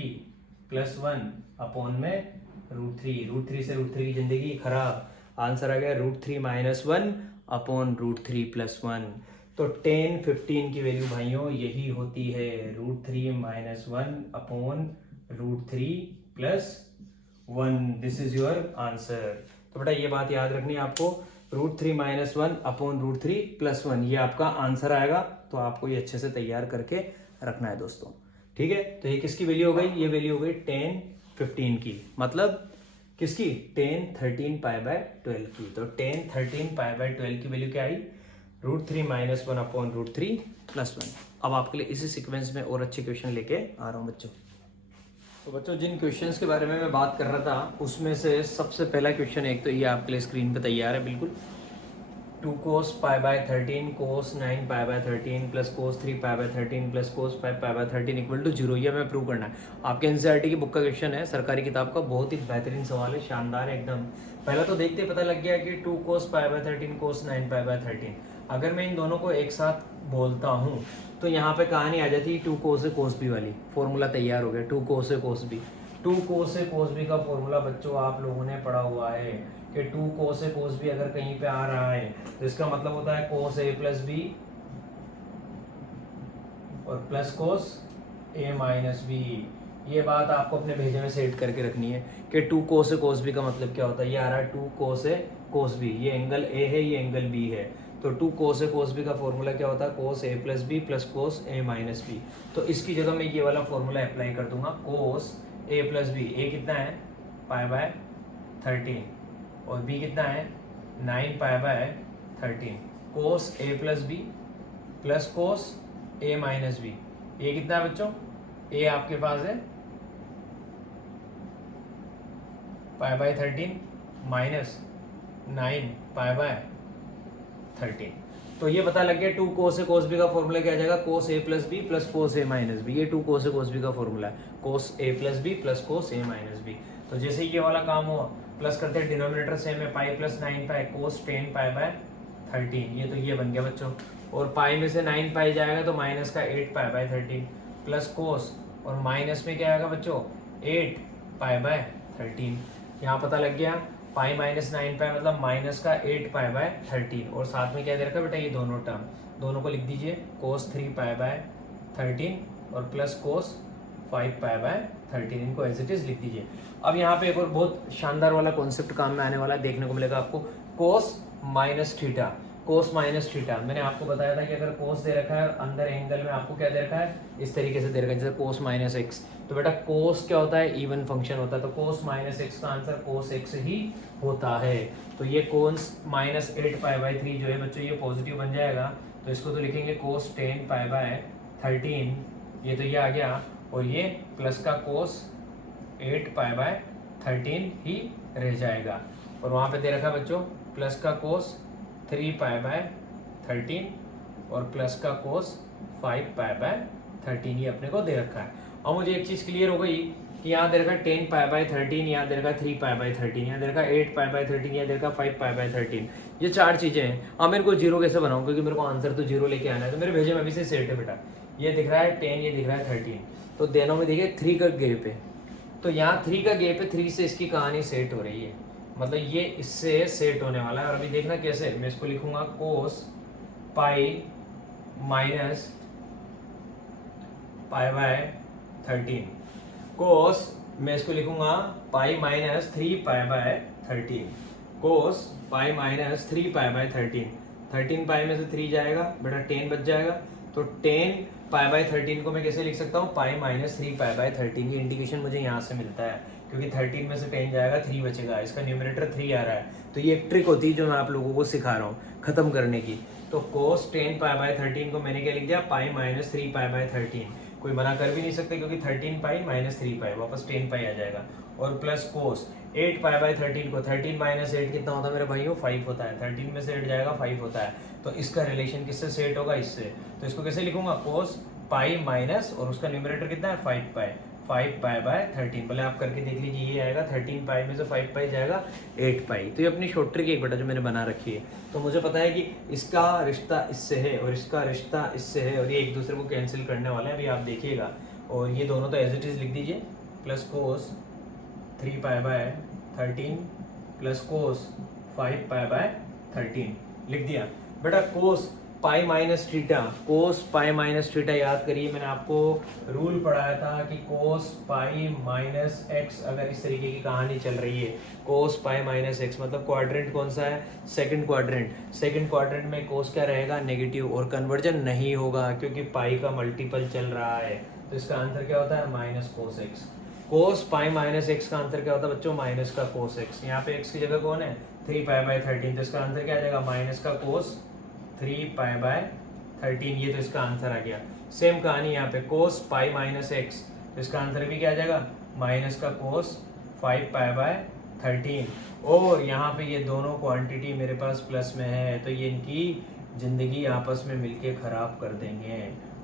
plus 1 upon में रूट 3 से रूट 3 की जिंदगी खराब। आंसर आ गया root 3 minus 1 upon root 3 plus 1। तो tan 15 की वैल्यू भाइयों यही होती है root 3 minus 1 upon root 3 plus 1। This is your answer. तो बेटा ये बात याद रखनी है आपको, root 3 minus 1 upon root 3 plus 1 ये आपका आंसर आएगा। तो आपको ये अच्छे से तैयार करके रखना है दोस्तों, ठीक है। तो ये किसकी वैल्यू हो गई, ये वैल्यू हो गई tan 15 की, मतलब किसकी, tan 13 पाई बाय 12 की। तो tan 13 पाई बाय 12 की वैल्यू क्या आई, root 3 minus 1 upon root 3 plus 1। अब आपके लिए इसी सीक्वेंस में और अच्छे क्वेश्चन लेके आ रहा हूँ बच्चों। तो बच्चों जिन क्वेश्चंस के बारे में मैं बात कर रहा था उसमें से सबसे पहला क्वेश्चन एक तो ये आपके लिए स्क्रीन पे तैयार है बिल्कुल, 2 cos pi by 13 cos 9 pi by 13 plus cos 3 pi by 13 plus cos 5 pi by 13 equal to 0। ये हमें प्रूव करना है। आपके एनसीईआरटी की बुक का क्वेश्चन है, सरकारी किताब का, बहुत ही बेहतरीन सवाल है, शानदार है एकदम। पहला तो देखते पता लग गया कि 2 cos pi by 13 cos 9 pi by 13। अगर मैं इन दोनों को एक साथ बोलता हूँ तो यहाँ पे कहानी आ जाती है 2 cos a cos b वाली। फॉर्मूला तैयार हो गया 2 cos a cos b। 2 cos a cos b का फॉर्मूला बच्चों आप लोगों ने पढ़ा हुआ है कि 2 cos a cos b अगर कहीं पे आ रहा है तो इसका मतलब होता है cos a प्लस b और plus cos a minus b। ये बात आपको अपने भेजे में सेट करके रखनी है कि 2 cos a cos b का मतलब क्या होता है। ये आ रहा है 2 cos a cos b, ये एंगल a है, ये एंगल b है। तो 2 cos a cos b का फॉर्मूला क्या होता है, cos a plus b plus cos a minus b। तो इसकी जगह मैं ये वाला फॉर्मूला अप्लाई कर दूंगा, cos a plus b। a कितना है, पाई बाय 13 और b कितना है 9 pi by 13। cos a plus b plus cos a minus b। a कितना है बच्चों, a आपके पास है पाई बाय 13 माइनस 9 पाई बाय 13। तो ये पता लग गया 2 cos a cos b का फॉर्मूला क्या आ जाएगा, cos a plus b plus cos a minus b। ये 2 cos a cos b का फॉर्मूला है, cos a plus b plus cos a minus b। तो जैसे ये वाला काम हुआ, प्लस करते हैं डिनोमिनेटर सेम है, pi plus 9 pi cos 10 pi by 13। ये तो ये बन गया बच्चों, और पाई में से 9 पाई जाएगा तो माइनस का 8 पाई बाय 13 प्लस cos, और माइनस में क्या आएगा बच्चों 8 पाई बाय 13। यहाँ पता लग गया पाई माइनस 9 पाई मतलब माइनस का 8 पाई बाय 13, और साथ में क्या दे रखा है बेटा ये दोनों टर्म, दोनों को लिख दीजिए cos 3 पाई बाय 13 और प्लस cos 5 पाई बाय 13, इनको एज इट इज लिख दीजिए। अब यहाँ पे एक और बहुत शानदार वाला कॉन्सेप्ट काम में आने वाला है, देखने को मिलेगा आपको, cos माइनस थीटा। कोस माइनस थीटा। मैंने आपको बताया था कि अगर कोस दे रखा है और अंदर एंगल में आपको क्या दे रखा है, इस तरीके से दे रखा है जैसे कोस माइनस एक्स, तो बेटा कोस क्या होता है, इवन फंक्शन होता है, तो कोस माइनस एक्स का आंसर कोस एक्स ही होता है। तो ये कोस माइनस 8π/3 जो है बच्चों ये पॉजिटिव बन जाएगा, तो इसको तो लिखेंगे कोस 10π/13, ये तो ये आ गया, और ये प्लस का कोस 8π/13 ही रह जाएगा। और वहाँ पे दे रखा है बच्चों प्लस का कोस 3π/13 और प्लस का कोस 5π/13, ये अपने को दे रखा है। और मुझे एक चीज़ क्लियर हो गई कि यहाँ दे रखा है 10π/13, यहाँ दे रखा है 3π/13, यहाँ दे रखा है 8π/13, यहाँ दे रखा है 5π/13, ये 4 चीज़ें हैं। अब मेरे को जीरो कैसे बनाऊँ, क्योंकि मेरे को आंसर तो जीरो लेके आना है, तो मेरे भेजे में अभी से सेट है बेटा, ये दिख रहा है 10, ये दिख रहा है 13, तो दोनों में देखिए 3 का गैप है, तो यहाँ 3 का गैप है, 3 से इसकी कहानी सेट हो रही है, मतलब ये इससे सेट होने वाला है। और अभी देखना कैसे, मैं इसको लिखूंगा कोस पाई माइनस π/13, कोस मैं इसको लिखूंगा पाई माइनस 3π/13, कोस पाई माइनस 3π/13, 13 पाई में से 3 जाएगा बेटा 10 बच जाएगा, तो 10π/13 को मैं कैसे लिख सकता हूँ, पाई माइनस 3π/13, ये इंडिकेशन मुझे यहाँ से मिलता है, क्योंकि 13 में से 10 जाएगा 3 बचेगा, इसका न्यूमरेटर 3 आ रहा है। तो ये एक ट्रिक होती है जो मैं आप लोगों को सिखा रहा हूँ खत्म करने की। तो कोस 10π/13 को मैंने क्या लिख दिया, पाई माइनस 3π/13, कोई मना कर भी नहीं सकते क्योंकि 13 पाई माइनस 3 पाई वापस 10 पाई आ जाएगा, और प्लस कोस 8π/13 को 13 माइनस 8 कितना होता है मेरे भाइयों, 5 होता है, 13 में से 8 जाएगा 5 होता है, तो इसका रिलेशन किससे सेट होगा, इससे। तो इसको कैसे लिखूंगा, कोस पाई माइनस और उसका न्यूमरेटर कितना है 5 पाई, 5π/13, पहले आप करके देख लीजिए, ये आएगा 13 पाई में से 5 पाई जाएगा 8 पाई। तो ये अपनी शॉर्ट ट्रिक एक बेटा जो मैंने बना रखी है, तो मुझे पता है कि इसका रिश्ता इससे है और इसका रिश्ता इससे है, और ये एक दूसरे को कैंसिल करने वाले हैं, अभी आप देखिएगा। और ये दोनों तो एज इट इज लिख दीजिए, प्लस कोस 3π/13 प्लस कोस 5π/13 लिख दिया बेटा। कोस पाई माइनस थीटा, कोस पाई माइनस थीटा याद करिए, मैंने आपको रूल पढ़ाया था कि कोस पाई माइनस एक्स, अगर इस तरीके की कहानी चल रही है, कोस पाई माइनस एक्स मतलब क्वाड्रेंट कौन सा है, सेकंड क्वाड्रेंट, सेकंड क्वाड्रेंट में कोस क्या रहेगा, नेगेटिव, और कन्वर्जन नहीं होगा क्योंकि पाई का मल्टीपल चल रहा है, तो इसका आंसर क्या होता है, माइनस कोस एक्स। कोस पाई माइनस एक्स का आंसर क्या होता है बच्चों, माइनस का कोस एक्स। यहाँ पे एक्स की जगह कौन है, 3π/13, तो इसका आंसर क्या आ जाएगा, माइनस का कोस 3π/13, ये तो इसका आंसर आ गया। सेम कहानी यहाँ पे कोस पाई माइनस एक्स, तो इसका आंसर भी क्या आ जाएगा, माइनस का कोस 5π/13, और यहाँ पे ये दोनों क्वांटिटी मेरे पास प्लस में है, तो ये इनकी जिंदगी आपस में मिलके खराब कर देंगे,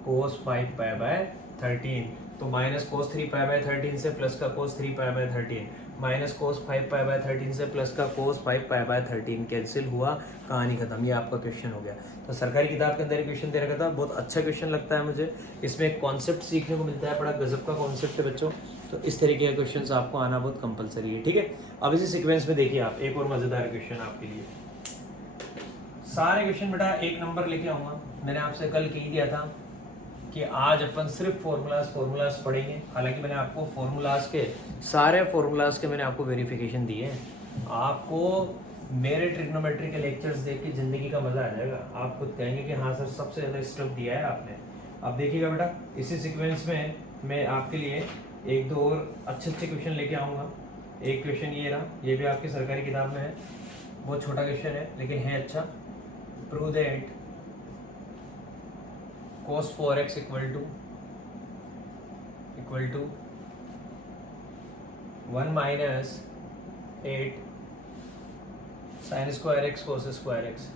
कोस 5π/13, तो माइनस कोस 3π/13 से प्लस का कोस 3π/13, माइनस कोस 5π/13 से प्लस का कोस 5π/13 कैंसिल हुआ, कहानी खत्म। ये आपका क्वेश्चन हो गया। तो सरकारी किताब के अंदर क्वेश्चन दे रखा था, बहुत अच्छा क्वेश्चन लगता है मुझे, इसमें एक कॉन्सेप्ट सीखने को मिलता है, बड़ा गजब का कॉन्सेप्ट है बच्चों। तो इस तरीके के क्वेश्चन आपको आना बहुत कंपलसरी है, ठीक है। अब इसी सीक्वेंस में देखिए आप, एक और मजेदार क्वेश्चन आपके लिए, सारे क्वेश्चन बेटा एक नंबर लेके आऊंगा। मैंने आपसे कल कह दिया था कि आज अपन सिर्फ फॉर्मूलाज पढ़ेंगे, हालांकि मैंने आपको फॉर्मूलाज के सारे फॉर्मूलाज के मैंने आपको वेरिफिकेशन दिए हैं। आपको मेरे ट्रिग्नोमेट्री के लेक्चर्स देख के जिंदगी का मजा आ जाएगा, आप खुद कहेंगे कि हाँ सर सबसे ज्यादा स्टफ दिया है आपने। अब देखिएगा बेटा, इसी सीक्वेंस में मैं आपके लिए एक दो और अच्छे क्वेश्चन लेके आऊँगा। एक क्वेश्चन ये रहा, ये भी आपकी सरकारी किताब में है, बहुत छोटा क्वेश्चन है लेकिन है अच्छा। Prove that cos 4x equal to 1 minus 8 sine square x cos square x.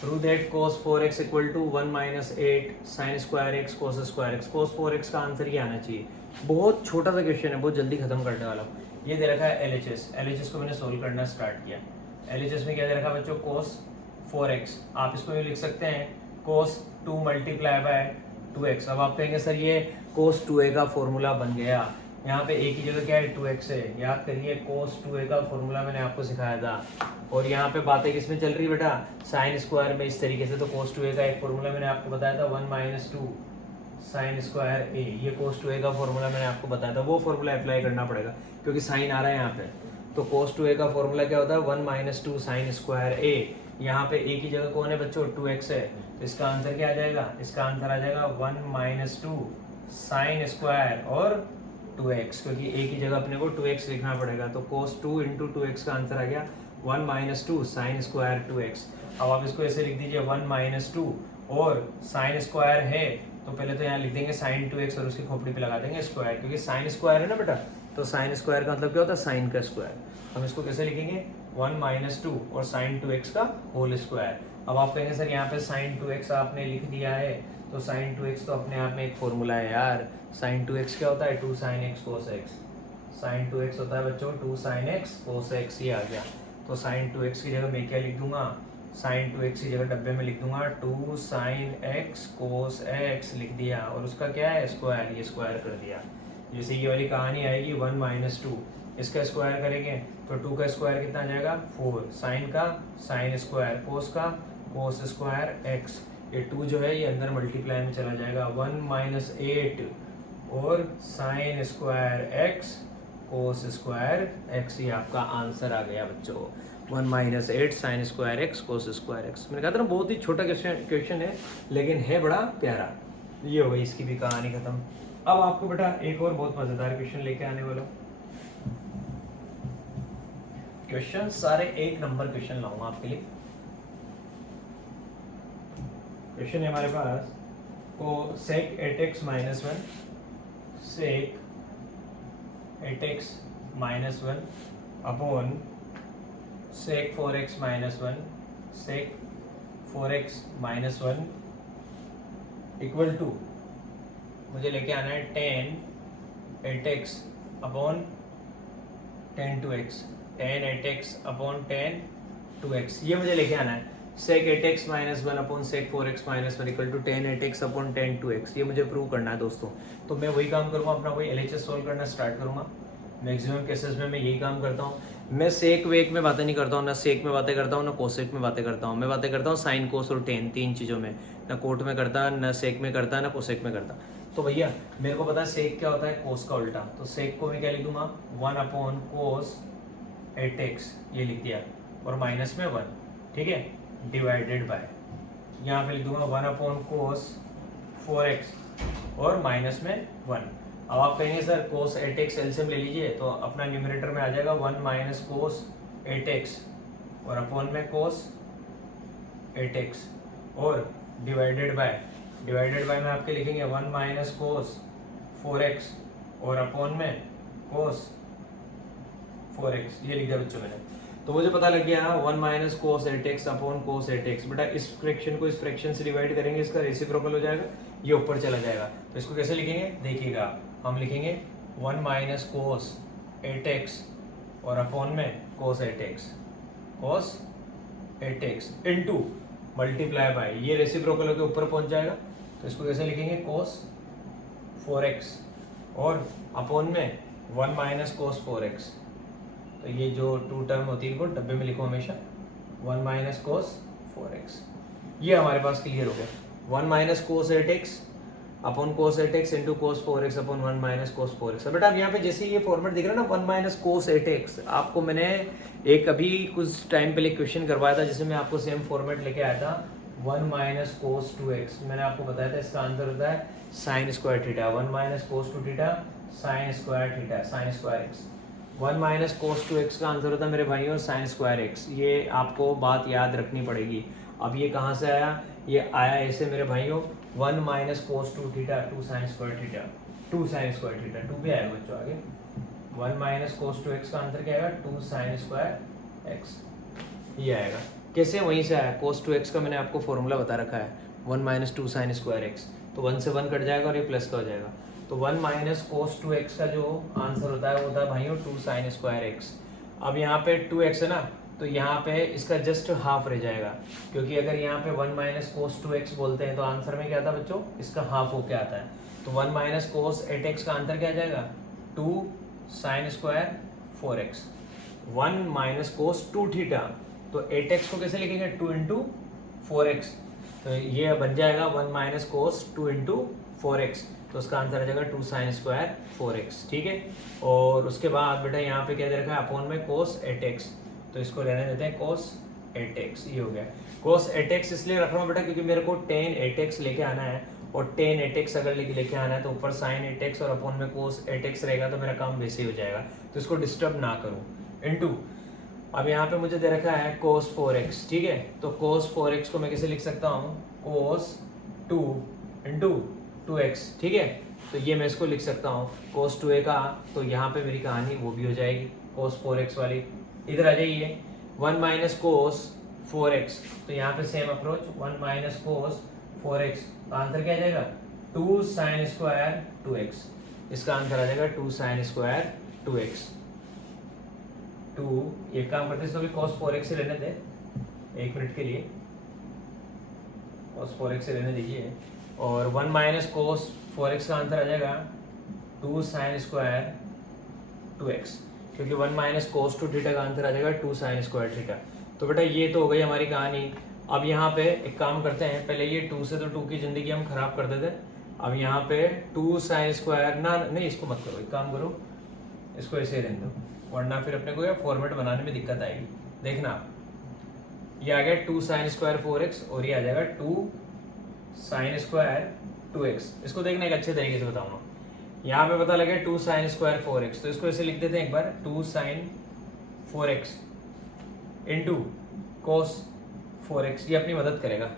Prove that cos 4x equal to 1 minus 8 sine square x cos square x. cos 4x का आंसर ये आना चाहिए। बहुत छोटा सा क्वेश्चन है, बहुत जल्दी खत्म करने वाला हूँ। ये दे रखा है LHS को मैंने सोल्व करना स्टार्ट किया। LHS में क्या दे रखा है बच्चों, cos 4x, आप इसको ये लिख सकते हैं cos 2 × 2x। अब आप कहेंगे सर ये cos 2a का फॉर्मूला बन गया, यहाँ पे a की जगह क्या है 2x है, याद करिए cos 2a का फॉर्मूला मैंने आपको सिखाया था। और यहाँ पे बातें किसमें चल रही है बेटा, साइन स्क्वायर में इस तरीके से। तो cos 2a का एक फॉर्मूला मैंने आपको बताया था 1 माइनस 2 साइन स्क्वायर a, ये cos 2a का फॉर्मूला मैंने आपको बताया था, वो फॉर्मूला अप्लाई करना पड़ेगा क्योंकि साइन आ रहा है यहाँ पे। तो cos 2a का फॉर्मूला क्या होता है 1 minus two sine square a। यहाँ पे a की जगह कौन है बच्चों 2x है, तो इसका आंसर क्या आ जाएगा, इसका आंसर आ जाएगा 1 माइनस टू साइन स्क्वायर और 2x, क्योंकि a की जगह अपने को 2x लिखना पड़ेगा। तो cos 2 इंटू 2x का आंसर आ गया 1 minus two sine square 2x। अब आप इसको ऐसे लिख दीजिए 1 माइनस टू और साइन स्क्वायर है तो पहले तो यहाँ लिख देंगे साइन 2x और उसकी खोपड़ी पे लगा देंगे स्क्वायर, क्योंकि साइन स्क्वायर है ना बेटा, तो साइन स्क्वायर का मतलब क्या होता है साइन का स्क्वायर। हम इसको कैसे लिखेंगे 1 माइनस टू और साइन 2x का होल स्क्वायर। अब आप कहेंगे सर यहाँ पे साइन 2x आपने लिख दिया है, तो साइन 2x तो अपने आप में एक फॉर्मूला है यार। साइन 2x क्या होता है 2 साइन x कोस x। साइन 2x होता है बच्चों 2 साइन x कोस x, ये आ गया। तो साइन 2x की जगह मैं क्या लिख दूंगा, साइन 2x की जगह डब्बे में लिख दूंगा 2 साइन x कोस x लिख दिया, और उसका क्या है स्क्वायर, ये स्क्वायर कर दिया। जैसे ये वाली कहानी आएगी 1 माइनस टू, इसका स्क्वायर करेंगे तो 2 का स्क्वायर कितना आ जाएगा 4, साइन का साइन स्क्वायर, कोस का कोस स्क्वायर x। ये 2 जो है ये अंदर मल्टीप्लाई में चला जाएगा 1 माइनस 8 और sine square x cos square x, ये आपका आंसर आ गया बच्चों 1 minus 8 sine square x cos square x। मैंने कहा था ना बहुत ही छोटा क्वेश्चन है लेकिन है बड़ा प्यारा। ये हो गई इसकी भी कहानी खत्म। अब आपको बेटा एक और बहुत मजेदार क्वेश्चन लेके आने वाला हूँ। क्वेश्चन सारे 1 नंबर क्वेश्चन लाऊंगा आपके लिए। क्वेश्चन है हमारे पास को sec 8x minus 1 sec 8x minus 1 upon sec 4x minus 1 sec 4x minus 1 equal to मुझे लेके आना है 10 8x upon 10 2x, 10 8x upon 10 2x, ये मुझे लेके आना है। sec 8x minus 1 upon sec 4x minus 1 equal to 10 8x upon 10 2x, ये मुझे प्रूव करना है दोस्तों। तो मैं वही काम करूँगा, अपना वही LHS सोल्व करना स्टार्ट करूँगा। मैक्सिमम केसेस में मैं यही काम करता हूँ। मैं सेक वेक में बातें नहीं करता हूँ, ना सेक में बातें करता हूँ, ना कोसेक में बातें करता हूँ। मैं बातें करता हूँ साइन कोस और टेन, 3 चीज़ों में, ना कोट में करता, ना सेक में करता, ना कोसेक में करता। तो भैया मेरे को पता है सेक क्या होता है कोस का उल्टा, तो सेक को मैं क्या लिख दूंगा 1 अपॉन कोस 8x, ये लिख दिया, और माइनस में 1, ठीक है, डिवाइडेड बाय यहाँ पे लिख दूंगा 1 अपॉन कोस 4x और माइनस में 1। अब आप कहेंगे सर कोस 8x एलसीएम ले लीजिए, तो अपना न्यूमरेटर में आ जाएगा 1 माइनस कोस 8x और अपॉन में कोस 8x और डिवाइडेड बाय में आपके लिखेंगे 1 माइनस कोस 4x और अपॉन में कोस 4x, ये लिख दिया बच्चों मैंने। तो मुझे पता लग गया 1 माइनस कोस 8x अपॉन कोस 8x। बेटा इस फ्रैक्शन को इस फ्रैक्शन से डिवाइड करेंगे, इसका रेसिप्रोकल हो जाएगा, ये ऊपर चला जाएगा। तो इसको कैसे लिखेंगे देखिएगा, हम लिखेंगे 1 माइनस कोस 8x और अपॉन में कोस 8x इनटू मल्टीप्लाई बाय, ये रेसिप्रोकल होकर ऊपर पहुंच जाएगा। तो इसको कैसे लिखेंगे कोस 4x और अपॉन में 1 माइनस कोस 4x। तो ये जो 2 टर्म होती है इनको डब्बे में लिखो हमेशा 1 माइनस कोस 4x, ये हमारे पास क्लियर हो गया। 1 माइनस कोस 8x अपॉन कोस 8x into cos 4x upon 1 minus cos 4x। बेटा अब यहाँ पे जैसे ये फॉर्मेट दिख रहा है ना 1 माइनस कोस 8x, आपको मैंने एक अभी कुछ टाइम पहले क्वेश्चन करवाया था जिसमें मैं आपको सेम फॉर्मेट लेके आया था 1 माइनस कोस 2x। मैंने आपको बताया था इसका आंसर होता है sine square theta, 1 minus cos 2 theta sine square theta sine square x. 1 minus cos 2x का आंसर होता है मेरे भाइयों साइन स्क्वायर एक्स। ये आपको बात याद रखनी पड़ेगी। अब ये कहाँ से आया, ये आया ऐसे मेरे भाइयों 1 minus cos 2 theta 2 sine square theta 2 sine square theta 2 भी आएगा बच्चों आगे। 1 माइनस कोस 2x का आंसर क्या आएगा 2 साइन स्क्वायर एक्स, ये आएगा। कैसे, वहीं से आया। कोस 2x का मैंने आपको फॉर्मूला बता रखा है 1 माइनस 2 साइन स्क्वायर एक्स, तो 1 से 1 कट जाएगा और ये प्लस का हो जाएगा। तो 1 माइनस कोस 2x का जो आंसर होता है वो होता है भाइयों 2 साइन स्क्वायर एक्स। अब यहाँ पे 2x है ना, तो यहाँ पे इसका जस्ट हाफ रह जाएगा, क्योंकि अगर यहाँ पे 1 माइनस कोस 2x बोलते हैं तो आंसर में क्या आता है बच्चों, इसका हाफ होके आता है। तो 1 माइनस कोस 8x का आंसर क्या आ जाएगा 2 sine square 4x। 1 minus cos 2 theta, तो 8x को कैसे लिखेंगे 2 इंटू 4x, तो ये बन जाएगा 1 माइनस कोस 2 इंटू 4x। तो उसका आंसर आ जाएगा 2 साइन स्क्वायर 4x, ठीक है। और उसके बाद बेटा यहाँ पे क्या दे रखा है, अपोन में कोस 8x, तो इसको रहने देते हैं कोस 8x, ये हो गया। कोस 8x इसलिए रख रहा हूँ बेटा क्योंकि मेरे को tan 8x लेके आना है, और tan 8x अगर लेके आना है तो ऊपर sin 8x और अपोन में कोस 8x रहेगा, तो मेरा काम वैसे ही हो जाएगा, तो इसको डिस्टर्ब ना करूँ। इनटू अब यहाँ पे मुझे दे रखा है कोस 4x, ठीक है। तो कोस 4x को मैं कैसे लिख सकता हूँ, कोस 2 इंटू 2x, ठीक है। तो ये मैं इसको लिख सकता हूँ कोस 2a का, तो यहाँ पे मेरी कहानी वो भी हो जाएगी कोस 4x वाली। इधर आ जाइए 1 माइनस कोस 4x, तो यहाँ पे same approach 1 minus cos 4x, तो आंसर क्या आ जाएगा 2 साइन स्क्वायर 2x, इसका आंसर आ जाएगा 2 साइन स्क्वायर 2x। 2 एक काम करते हैं, इसको भी cos 4x से लेने दे 1 मिनट के लिए, cos 4x से लेने दीजिए, और 1 माइनस कोस 4x का आंसर आ जाएगा 2 साइन स्क्वायर 2x, क्योंकि 1 माइनस कोस 2 थीटा का आंसर आ जाएगा 2 साइन स्क्वायर थीटा। तो बेटा ये तो हो गई हमारी कहानी। अब यहाँ पे एक काम करते हैं, पहले ये 2 से तो 2 की जिंदगी हम खराब कर देते, अब यहाँ पे 2 साइन स्क्वायर ना, नहीं इसको मत करो, एक काम करो इसको ऐसे ही रहने दो, वरना फिर अपने को ये फॉर्मेट बनाने में दिक्कत आएगी। देखना ये आ गया 2 साइन स्क्वायर 4x, और ये आ जाएगा 2 साइन स्क्वायर 2x। इसको देखना एक अच्छे तरीके से बताऊंगा, यहाँ पे पता लगे 2 साइन स्क्वायर 4x, तो इसको ऐसे लिख देते हैं एक बार, 2 sign 4x into cos 4x, ये अपनी मदद करेगा।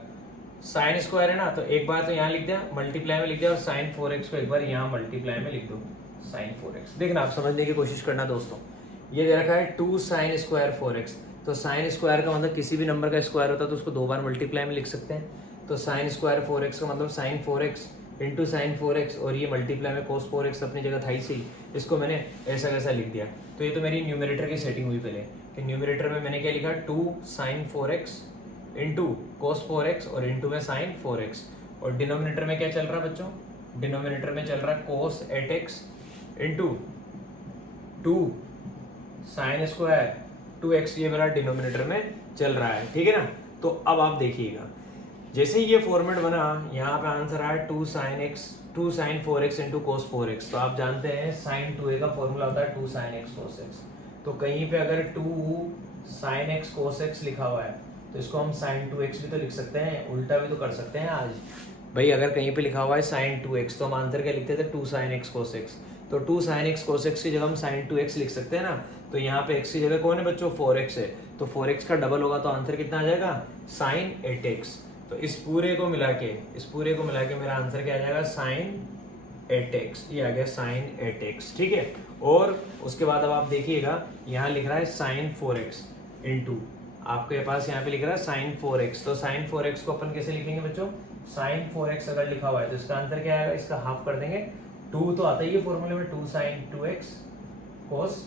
साइन स्क्वायर है ना, तो एक बार तो यहाँ लिख दिया, मल्टीप्लाई में लिख दिया, और साइन 4x को एक बार यहाँ मल्टीप्लाई में लिख दो, साइन 4x। देखना आप समझने की कोशिश करना दोस्तों, ये दे रखा है 2 साइन स्क्वायर 4x, तो साइन स्क्वायर का मतलब किसी भी नंबर का स्क्वायर होता है तो उसको 2 बार मल्टीप्लाई में लिख सकते हैं, तो साइन स्क्वायर 4x का मतलब sign 4x into sine 4x, और ये मल्टीप्लाई में कोस 4x अपनी जगह था ही सही, इसको मैंने ऐसा कैसा लिख दिया। तो ये तो मेरी न्यूमरेटर की सेटिंग हुई पहले, कि न्यूमरेटर में मैंने क्या लिखा 2 sign 4x into cos 4x और इंटू में साइन 4x, और डिनोमिनेटर में क्या चल रहा है बच्चों, डिनोमिनेटर में चल रहा है कोस 8x into 2 sine square 2x, ये मेरा डिनोमिनेटर में चल रहा है, ठीक है ना। तो अब आप देखिएगा, जैसे ही ये फॉर्मेट बना, यहाँ पे आंसर आया 2 sign 4x into cos 4x, तो आप जानते हैं साइन 2a का फॉर्मूला होता है 2 साइन x कोस x, तो कहीं पे अगर 2 साइन x कोस x लिखा हुआ है तो इसको हम साइन 2x भी तो लिख सकते हैं, उल्टा भी तो कर सकते हैं। आज भाई अगर कहीं पे लिखा हुआ है साइन 2x, तो हम आंसर क्या लिखते थे 2 साइन x कोस x, तो 2 साइन x कोस x की जगह हम साइन 2x लिख सकते हैं ना। तो यहाँ पे x की जगह कौन है बच्चों, 4x है, तो 4x का डबल होगा तो आंसर कितना आ जाएगा, साइन 8x। तो इस पूरे को मिला के मेरा आंसर क्या आ जाएगा, साइन 8x, ये आ गया साइन 8x, ठीक है। और उसके बाद अब आप देखिएगा, यहाँ लिख रहा है साइन 4x इंटू, आपके पास यहाँ पे लिख रहा है साइन 4x, तो साइन 4x को अपन कैसे लिखेंगे बच्चों, साइन 4x अगर लिखा हुआ है तो इसका आंसर क्या आएगा, इसका हाफ कर देंगे, 2 तो आता ही है फॉर्मूले में, 2 साइन 2x कोस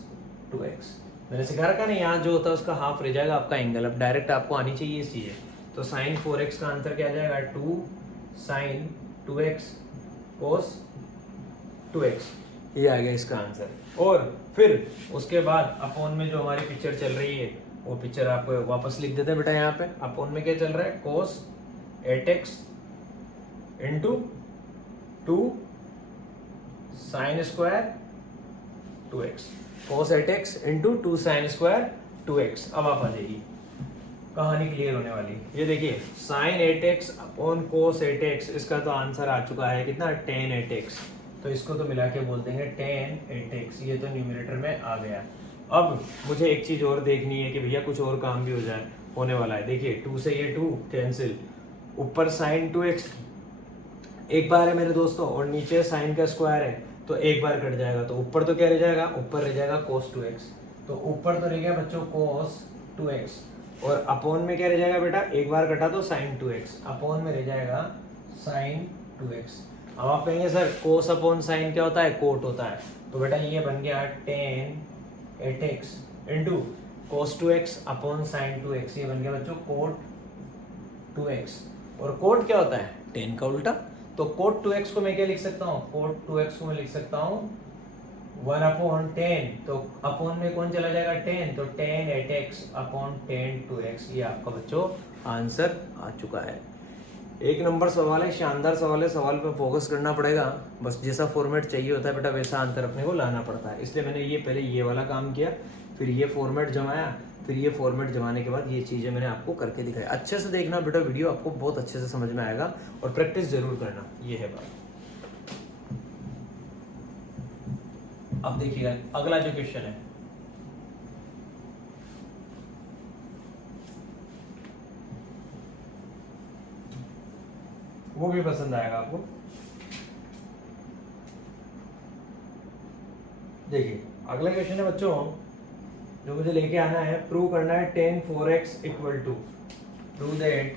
2x। मैंने सिखा रखा ना, यहाँ जो होता है उसका हाफ रह जाएगा आपका एंगल, अब डायरेक्ट आपको आनी चाहिए इस चीज़। तो साइन 4x का आंसर क्या आ जाएगा, 2 साइन 2x कोस 2x, ये आ गया इसका आंसर। और फिर उसके बाद अपोन में जो हमारी पिक्चर चल रही है वो पिक्चर आप वापस लिख देते हैं बेटा। यहाँ पे अपोन में क्या चल रहा है, कोस 8x into 2 sine square 2x, कोस 8x into 2 sine square 2x। अब आप आ जाइए, कहानी क्लियर होने वाली। ये देखिए साइन 8x अपॉन कोस 8x, इसका तो आंसर आ चुका है कितना, tan 8x, तो इसको तो मिला के बोल देंगे tan 8x, ये तो न्यूमरेटर में आ गया। अब मुझे एक चीज और देखनी है कि भैया कुछ और काम भी हो जाए, होने वाला है। देखिए 2 से ये 2 कैंसिल, ऊपर साइन 2x एक बार है मेरे दोस्तों, और नीचे साइन का स्क्वायर है तो एक बार कट जाएगा, तो ऊपर तो क्या रह जाएगा, ऊपर रह जाएगा cos 2x, तो ऊपर तो रह गया बच्चों cos 2x, और अपोन में क्या रह जाएगा बेटा, एक बार कटा तो sin 2x, अपोन में रह जाएगा sin 2x। अब आप कहेंगे सर cos अपॉन sin क्या होता है, कोट होता है, तो बेटा ये बन गया tan 8x into cos 2x upon sin 2x, ये बन गया बच्चों कोट 2x। और कोट क्या होता है, tan का उल्टा, तो कोट 2x को मैं क्या लिख सकता हूँ, कोट 2x को मैं लिख सकता हूँ 1 अपॉन 10, तो अपॉन में कौन चला जाएगा 10, तो tan 8x upon tan 2x, ये आपका बच्चों आंसर आ चुका है। एक नंबर सवाल है, शानदार सवाल है, सवाल पे फोकस करना पड़ेगा। बस जैसा फॉर्मेट चाहिए होता है बेटा वैसा आंसर अपने को लाना पड़ता है। इसलिए मैंने ये पहले ये वाला काम किया, फिर ये फॉर्मेट जमाया, फिर ये फॉर्मेट जमाने के बाद ये चीज़ें मैंने आपको करके दिखाई। अच्छे से देखना बेटा वीडियो, आपको बहुत अच्छे से समझ में आएगा और प्रैक्टिस जरूर करना, ये है बात। अब देखिएगा अगला जो क्वेश्चन है, वो भी पसंद आएगा आपको। देखिए अगला क्वेश्चन है बच्चों, जो मुझे लेके आना है, प्रूव करना है tan 4x equal to, prove that,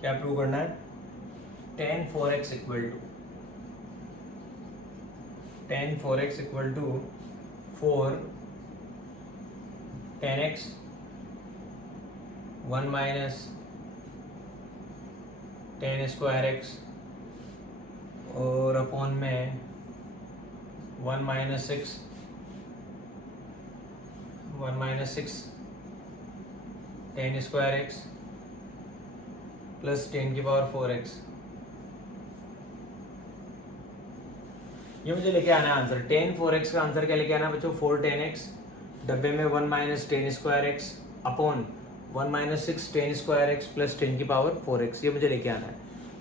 क्या प्रूव करना है, tan 4x equal to, tan 4x equal to 4 tan x 1 minus tan square x और अपॉन में 1 minus 6 tan square x plus tan की पावर 4x। ये मुझे लेके आना है आंसर। tan 4x का आंसर क्या लेके आना है बच्चों, 4 tan x, डब्बे में 1 minus tan square x upon 1 minus 6 tan square x plus tan की पावर 4x, ये मुझे लेके आना है।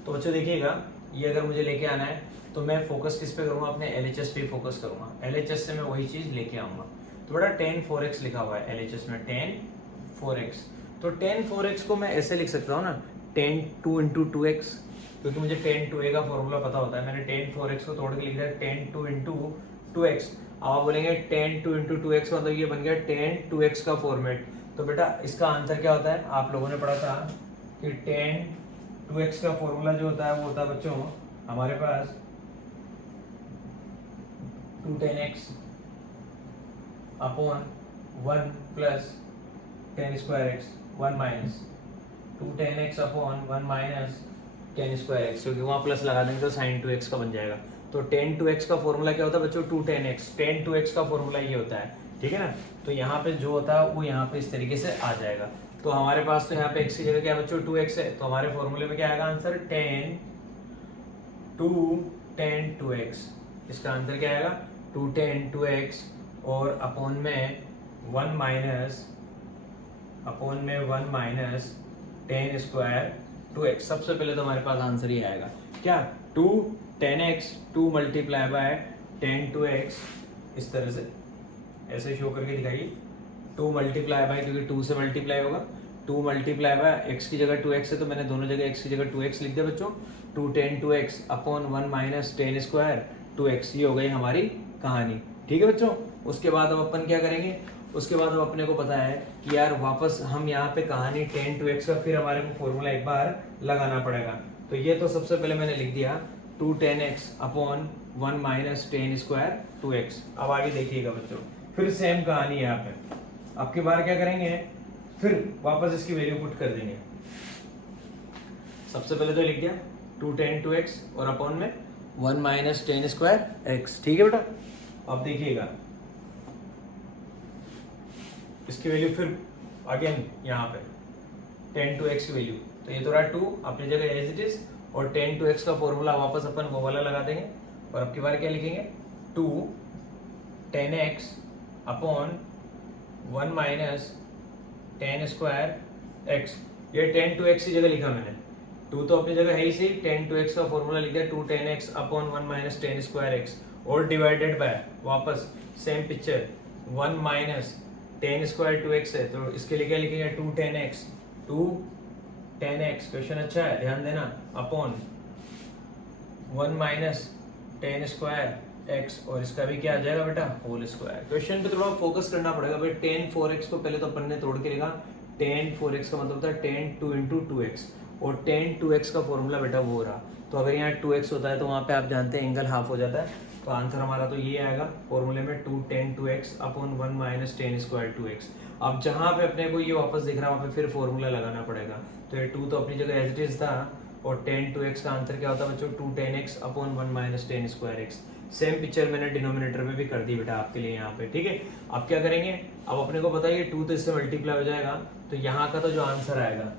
तो बच्चों देखिएगा, ये अगर मुझे लेके आना है तो मैं फोकस किस पे करूँगा, अपने LHS पे फोकस करूँगा। LHS से मैं वही चीज़ लेके आऊँगा। तो बड़ा tan 4x लिखा हुआ है LHS में, tan 4x। तो tan 4x को मैं ऐसे लिख सकता हूँ ना, tan 2 इंटू 2x, क्योंकि मुझे tan 2a का फॉर्मूला पता होता है। मैंने tan 4x को तोड़ के लिख दिया tan 2 इंटू 2x। अब आप बोलेंगे tan 2 इंटू 2x मतलब ये बन गया tan 2x का फॉर्मेट। तो बेटा इसका आंसर क्या होता है, आप लोगों ने पढ़ा था कि tan 2x का फॉर्मूला जो होता है वो होता है बच्चों हमारे पास 2 tan x upon 1 plus tan square x, 1 minus 2 tan x upon 1 minus tan square x, क्योंकि वहाँ प्लस लगा देंगे तो sin 2x का बन जाएगा। तो tan 2x का फॉर्मूला क्या होता है बच्चों, 2 tan x। tan 2x का फॉर्मूला ये होता है, ठीक है ना। तो यहाँ पे जो होता है वो यहाँ पे इस तरीके से आ जाएगा। तो हमारे पास तो यहाँ पे x की जगह क्या बच्चों 2x है, तो हमारे फॉर्मूले में क्या आएगा आंसर, tan 2 tan 2x। इसका आंसर क्या आएगा 2 tan 2x और अपॉन में 1 माइनस tan स्क्वायर 2x। सबसे पहले तो हमारे पास आंसर ये आएगा क्या, 2 tan x 2 multiply bye tan 2x, इस तरह से ऐसे शो करके दिखाइए। 2 मल्टीप्लाई बाय, क्योंकि 2 से मल्टीप्लाई होगा, 2 मल्टीप्लाई बाय x की जगह 2x है तो मैंने दोनों जगह x की जगह 2x लिख दिया बच्चों। 2 tan 2x upon 1 minus tan square 2x, ये हो गई हमारी कहानी, ठीक है बच्चों। उसके बाद अब अपन क्या करेंगे, उसके बाद अब अपने को पता है कि यार वापस हम यहाँ पे कहानी tan 2x का फिर हमारे को फॉर्मूला एक बार लगाना पड़ेगा। तो ये तो सबसे पहले मैंने लिख दिया 2 tan x upon 1 minus tan square 2x। अब आगे देखिएगा बच्चों, फिर सेम कहानी है यहाँ पे। अब की बार क्या करेंगे, फिर वापस इसकी वैल्यू पुट कर देंगे। सबसे पहले तो लिख दिया 2 tan 2x और अपॉन में 1 माइनस tan स्क्वायर x, ठीक है बेटा। अब देखिएगा इसकी वैल्यू फिर अगेन यहाँ पे tan 2x की वैल्यू, तो ये तो रहा 2 अपनी जगह एज इट इज, और tan 2x का फॉर्मूला वापस अपन वो वाला लगा देंगे। और अब की बार क्या लिखेंगे, 2 tan x upon 1 minus tan square x। ये tan 2x की जगह लिखा मैंने, 2 तो अपनी जगह है ही सही, tan 2x का फॉर्मूला लिख दिया 2 tan x upon 1 minus tan square x और डिवाइडेड बाय वापस same picture 1 minus tan square 2x है, तो इसके लिए क्या लिखेंगे 2 tan x, 2 tan x, question अच्छा है ध्यान देना, upon 1 minus tan square x और इसका भी क्या आ जाएगा बेटा होल स्क्वायर। क्वेश्चन पे थोड़ा फोकस करना पड़ेगा भाई। tan 4x को पहले तो अपन ने तोड़ के लिखा, tan 4x का मतलब होता है tan 2 इंटू 2x और tan 2x का फॉर्मूला बेटा वो रहा। तो अगर यहाँ 2x होता है तो वहाँ पे आप जानते हैं एंगल हाफ हो जाता है, तो आंसर हमारा तो ये आएगा फॉर्मूले में 2 tan 2x upon 1 minus tan square 2x। अब जहाँ पे अपने को ये वापस दिख रहा है वहाँ पे फिर फॉर्मूला लगाना पड़ेगा। तो ये 2 तो अपनी जगह एज इट इज था और tan 2x का आंसर क्या होता है बच्चों 2 tan x upon 1 minus tan square x। Same picture मैंने डिनोमिनेटर में भी कर दी बेटा आपके लिए यहाँ पे, ठीक है। अब क्या करेंगे, अब अपने को पता है ये 2 तो इससे मल्टीप्लाई हो जाएगा, तो यहाँ का तो जो आंसर आएगा,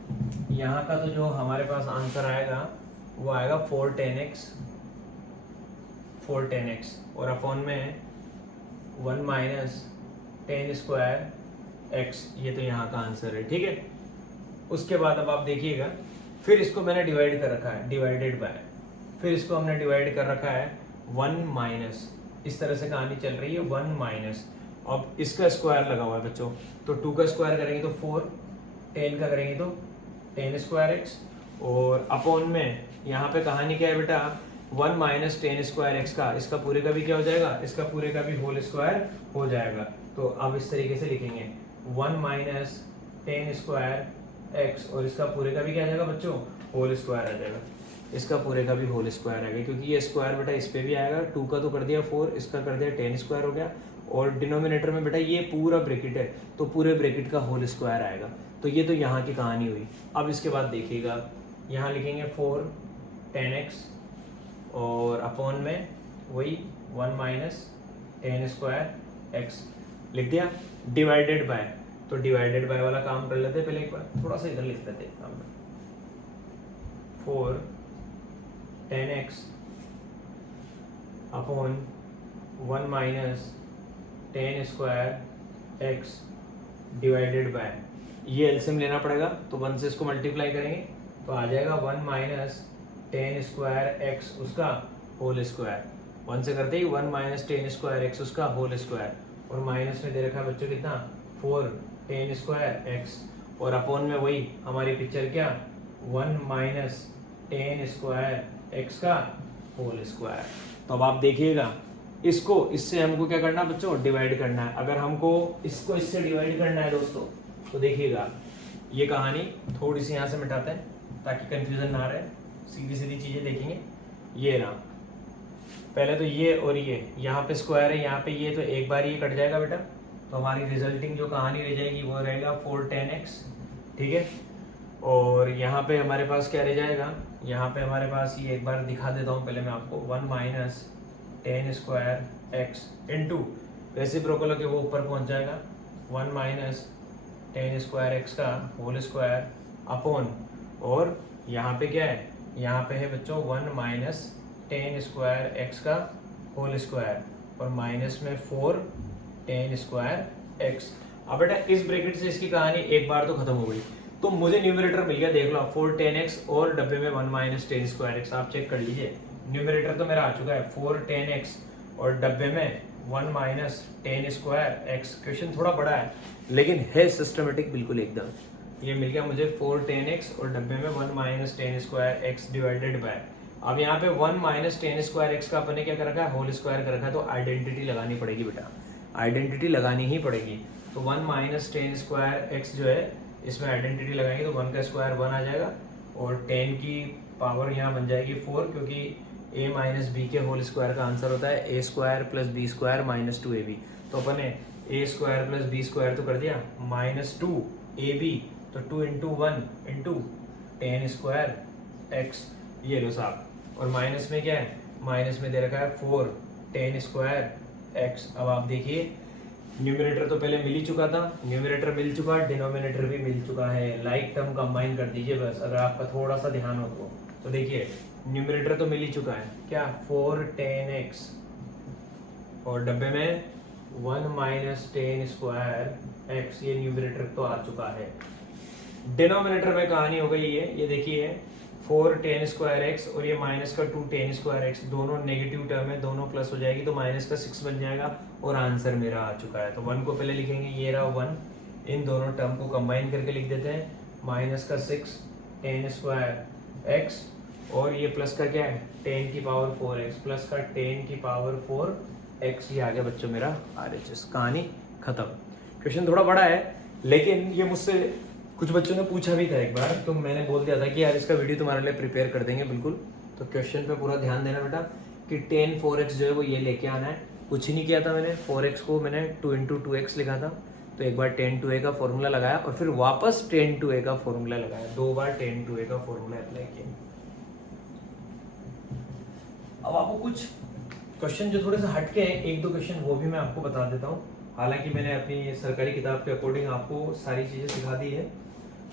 यहाँ का तो जो हमारे पास आंसर आएगा वो आएगा 4 10 x और अपॉन में 1 माइनस 10 स्क्वायर x, ये तो यहाँ का आंसर है, ठीक है। उसके बाद अब आप देखिएगा, फिर इसको मैंने डिवाइड कर रखा है, डिवाइडेड बाय, फिर इसको हमने डिवाइड कर रखा है 1 माइनस, इस तरह से कहानी चल रही है 1 माइनस, अब इसका स्क्वायर लगा हुआ है बच्चों, तो 2 का स्क्वायर करेंगे तो 4, 10 का करेंगे तो 10 स्क्वायर x, और अपॉन में यहाँ पे कहानी क्या है बेटा, 1 माइनस 10 स्क्वायर x का, इसका पूरे का भी क्या हो जाएगा, इसका पूरे का भी होल स्क्वायर हो जाएगा। तो अब इस तरीके से लिखेंगे 1 माइनस 10 स्क्वायर x और इसका पूरे का भी क्या आ जाएगा बच्चों, होल स्क्वायर आ जाएगा, इसका पूरे का भी होल स्क्वायर आएगा, क्योंकि ये स्क्वायर बेटा इस पे भी आएगा, 2 का तो कर दिया 4, इसका कर दिया 10 स्क्वायर हो गया, और डिनोमिनेटर में बेटा ये पूरा ब्रैकेट है तो पूरे ब्रैकेट का होल स्क्वायर आएगा। तो ये तो यहाँ की कहानी हुई। अब इसके बाद देखिएगा, यहाँ लिखेंगे 4 10x और अपॉन में वही 1 माइनस 10 स्क्वायर x लिख दिया, डिवाइडेड बाय, तो डिवाइडेड बाय वाला काम कर लेते पहले एक बार, थोड़ा सा इधर लिख देते काम में, 4 10x upon 1 minus 10 square x divided by, ये एलसीएम लेना पड़ेगा, तो 1 से इसको मल्टीप्लाई करेंगे तो आ जाएगा 1 माइनस 10 स्क्वायर x उसका होल स्क्वायर, 1 से करते ही 1 माइनस 10 स्क्वायर x उसका होल स्क्वायर, और माइनस में दे रखा है बच्चों कितना 4 10 स्क्वायर x, और अपॉन में वही हमारी पिक्चर क्या 1 माइनस 10 स्क्वायर x का होल स्क्वायर। तो अब आप देखिएगा, इसको इससे हमको क्या करना है बच्चों, डिवाइड करना है। अगर हमको इसको इससे डिवाइड करना है दोस्तों, तो देखिएगा ये कहानी थोड़ी सी यहाँ से मिटाते हैं ताकि कंफ्यूजन ना रहे, सीधी सीधी चीजें देखेंगे। ये रहा, पहले तो ये और ये यहाँ पे स्क्वायर है, यहाँ पे ये, तो एक बार ये कट जाएगा बेटा, तो हमारी रिजल्टिंग जो कहानी रह जाएगी वो रहेगा 4 10x, ठीक है। और यहाँ पे हमारे पास क्या रह जाएगा, यहाँ पे हमारे पास ये एक बार दिखा देता हूँ पहले मैं आपको, 1 minus 10 square x into reciprocal के वो ऊपर पहुँच जाएगा 1 माइनस 10 स्क्वायर x का होल स्क्वायर अपॉन, और यहाँ पे क्या है, यहाँ पे है बच्चों 1 माइनस 10 स्क्वायर x का होल स्क्वायर, और माइनस में 4 10 स्क्वायर x। अब बेटा इस ब्रैकेट से इसकी कहानी एक बार तो खत्म हो गई, तो मुझे न्यूमरेटर मिल गया, देख लो 4 10x और डब्बे में 1 माइनस 10 स्क्वायर x, आप चेक कर लीजिए, न्यूमरेटर तो मेरा आ चुका है 4 10x और डब्बे में 1 माइनस 10 स्क्वायर x। क्वेश्चन थोड़ा बड़ा है लेकिन है सिस्टमेटिक बिल्कुल एकदम, ये मिल गया मुझे 4 10x और डब्बे में 1 minus 10 square x divided by, अब यहाँ पे 1 माइनस 10 स्क्वायर x का अपने क्या कर रखा है, होल स्क्वायर कर रखा है, तो आइडेंटिटी लगानी पड़ेगी बेटा, आइडेंटिटी लगानी ही पड़ेगी। तो 1 माइनस 10 स्क्वायर x जो है इसमें आइडेंटिटी लगाएंगे तो 1 का स्क्वायर 1 आ जाएगा, और 10 की पावर यहाँ बन जाएगी 4, क्योंकि a माइनस बी के होल स्क्वायर का आंसर होता है a square plus b square minus 2ab, तो अपन ने a square plus b square तो कर दिया माइनस 2ab, तो 2 इंटू 1 इंटू 10 स्क्वायर x, ये लो साहब, और माइनस में क्या है, माइनस में दे रखा है 4 10 स्क्वायर x। अब आप देखिए न्यूमरेटर तो पहले मिल ही चुका था, न्यूमरेटर मिल चुका, डिनोमिनेटर भी मिल चुका है, लाइक टर्म कंबाइन कर दीजिए बस, अगर आपका थोड़ा सा ध्यान हो तो देखिए न्यूमरेटर तो मिल ही चुका है क्या 4 10x और डब्बे में 1 माइनस 10 स्क्वायर x, ये न्यूमरेटर तो आ चुका है। डिनोमिनेटर में कहानी हो गई है, ये देखिए 4 10 स्क्वायर x और ये माइनस का 2 10 स्क्वायर x, दोनों नेगेटिव टर्म है, दोनों प्लस हो जाएगी तो माइनस का 6 बन जाएगा, और आंसर मेरा आ चुका है। तो 1 को पहले लिखेंगे, ये रहा 1, इन दोनों टर्म को कंबाइन करके लिख देते हैं, माइनस का 6 10 स्क्वायर x और ये प्लस का क्या है 10 की पावर 4x, प्लस का 10 की पावर 4x, ये आ गया बच्चों मेरा RHS। कहानी खत्म। क्वेश्चन थोड़ा बड़ा है लेकिन ये मुझसे कुछ बच्चों ने पूछा भी था एक बार, तो मैंने बोल दिया था कि यार इसका वीडियो तुम्हारे लिए प्रिपेयर कर देंगे बिल्कुल, तो क्वेश्चन पे पूरा ध्यान देना बेटा कि 10 4x जो है वो ये लेके आना है। कुछ ही नहीं किया था मैंने, 4x को मैंने 2 इंटू 2x लिखा था, तो एक बार 10 2a का फॉर्मूला लगाया और फिर वापस 10 2a का फॉर्मूला लगाया, 2 बार 10 2a का फॉर्मूला अप्लाई किया। अब आपको कुछ क्वेश्चन जो थोड़े से हटके हैं, एक दो क्वेश्चन वो भी मैं आपको बता देता हूँ। हालांकि मैंने अपनी सरकारी किताब के अकॉर्डिंग आपको सारी चीज़ें सिखा दी है,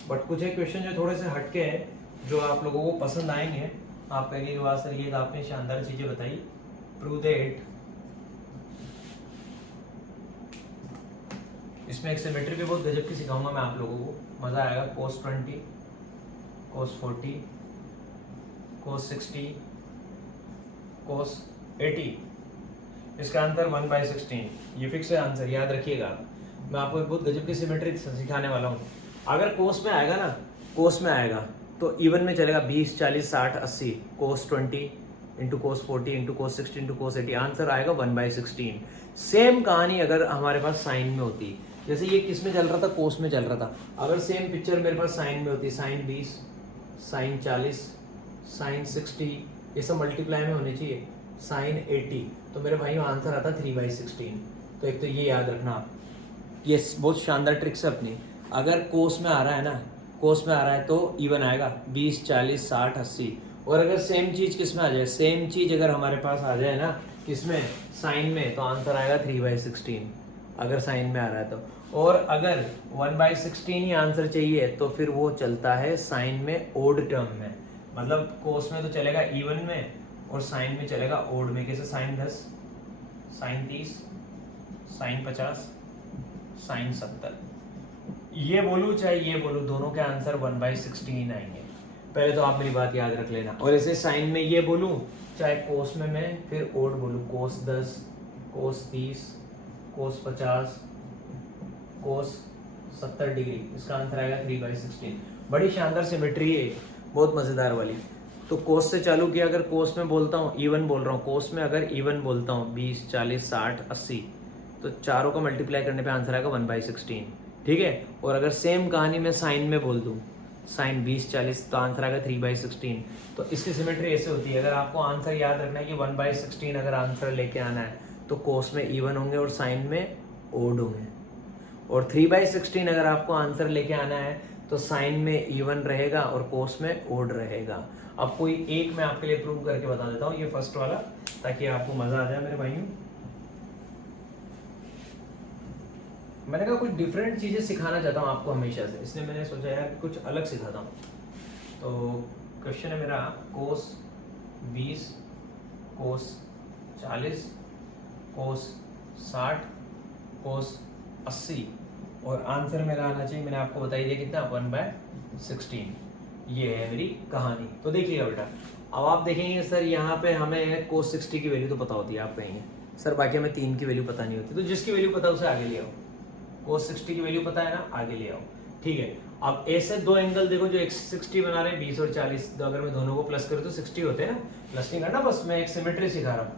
बट कुछ एक क्वेश्चन जो थोड़े से हटके हैं, जो आप लोगों को पसंद आएंगे। आप कहेंगे वाह सर ये तो आपने शानदार चीज़ें बताई। प्रूव दैट, इसमें एक सिमेट्री भी बहुत गजब की सिखाऊंगा मैं आप लोगों को, मज़ा आएगा। cos 20, cos 40, cos 60, cos 80, इसका आंसर 1/16। ये फिक्स है आंसर, याद रखिएगा। मैं आपको एक बहुत गजब की सिमेट्री सिखाने वाला हूँ। अगर कोस में आएगा ना, कोस में आएगा तो इवन में चलेगा 20, 40, 60, 80। cos 20 into cos 40 into cos 60 into cos 80, answer आएगा 1/16। सेम कहानी अगर हमारे पास साइन में होती, जैसे ये किस में चल रहा था, कोस में चल रहा था। अगर सेम पिक्चर मेरे पास साइन में होती, साइन 20, साइन 40, साइन 60, ये सब मल्टीप्लाई में होने चाहिए, साइन 80, तो मेरे भाई आंसर आता 3/16। तो एक तो ये याद रखना आप, ये बहुत शानदार ट्रिक्स है अपनी। अगर कोस में आ रहा है ना, कोस में आ रहा है तो इवन आएगा 20, 40, 60, 80। और अगर सेम चीज़ किस में आ जाए, सेम चीज़ अगर हमारे पास आ जाए ना किसमें, साइन में, तो आंसर आएगा 3/16 अगर साइन में आ रहा है तो। और अगर 1/16 ही आंसर चाहिए तो फिर वो चलता है साइन में ओड टर्म में, मतलब कोस में तो चलेगा इवन में और साइन में चलेगा ओड में। कैसे, साइन 10, साइन 30, साइन 50, साइन 70। ये बोलूँ चाहे ये बोलूँ, दोनों के आंसर 1/16 आएंगे। पहले तो आप मेरी बात याद रख लेना। और ऐसे साइन में ये बोलूँ चाहे कोस में मैं फिर ओड बोलूँ, कोस 10, कोस 30, कोस 50, कोस 70 डिग्री, इसका आंसर आएगा 3/16। बड़ी शानदार सिमेट्री है, बहुत मज़ेदार वाली। तो कोस से चालू किया, अगर कोस में बोलता हूँ, इवन बोल रहा हूँ, कोस में अगर इवन बोलता हूँ 20, 40, 60, 80, तो चारों का मल्टीप्लाई करने पे आंसर आएगा 1/16, ठीक है। और अगर सेम कहानी में साइन में बोल दूँ, साइन 20, 40, तो आंसर आएगा 3/16। तो इसकी सिमेट्री ऐसे होती है। अगर आपको आंसर याद रखना है कि 1/16 अगर आंसर लेके आना है तो कोस में इवन होंगे और साइन में ओड होंगे। और 3/16 अगर आपको आंसर लेके आना है तो साइन में इवन रहेगा और कोस में ओड रहेगा। अब कोई एक मैं आपके लिए प्रूव करके बता देता हूँ, ये फर्स्ट वाला, ताकि आपको मजा आ जाए मेरे भाइयों। मैंने कहा कुछ डिफरेंट चीजें सिखाना चाहता हूँ आपको हमेशा से, इसलिए मैंने सोचा यार कुछ अलग सिखाता हूँ। तो क्वेश्चन है मेरा, कोस 20, कोस 40, कोस 60, कोस 80, और आंसर मेरा आना चाहिए, मैंने आपको बताई दिया कितना, 1/16। ये है मेरी कहानी। तो देखिएगा बेटा, अब आप देखेंगे सर यहाँ पे हमें कोस 60 की वैल्यू तो पता होती है, आप कहेंगे सर बाकी हमें 3 की वैल्यू पता नहीं होती। तो जिसकी वैल्यू पता है उसे आगे ले आओ। कोस 60 की वैल्यू पता है ना, आगे ले आओ, ठीक है। अब ऐसे दो एंगल देखो जो 60 बना रहे हैं, 20 और 40, तो अगर मैं दोनों को प्लस करूँ तो 60 होते हैं ना। प्लस नहीं करना, बस मैं एक सिमेट्री सिखा रहा हूँ।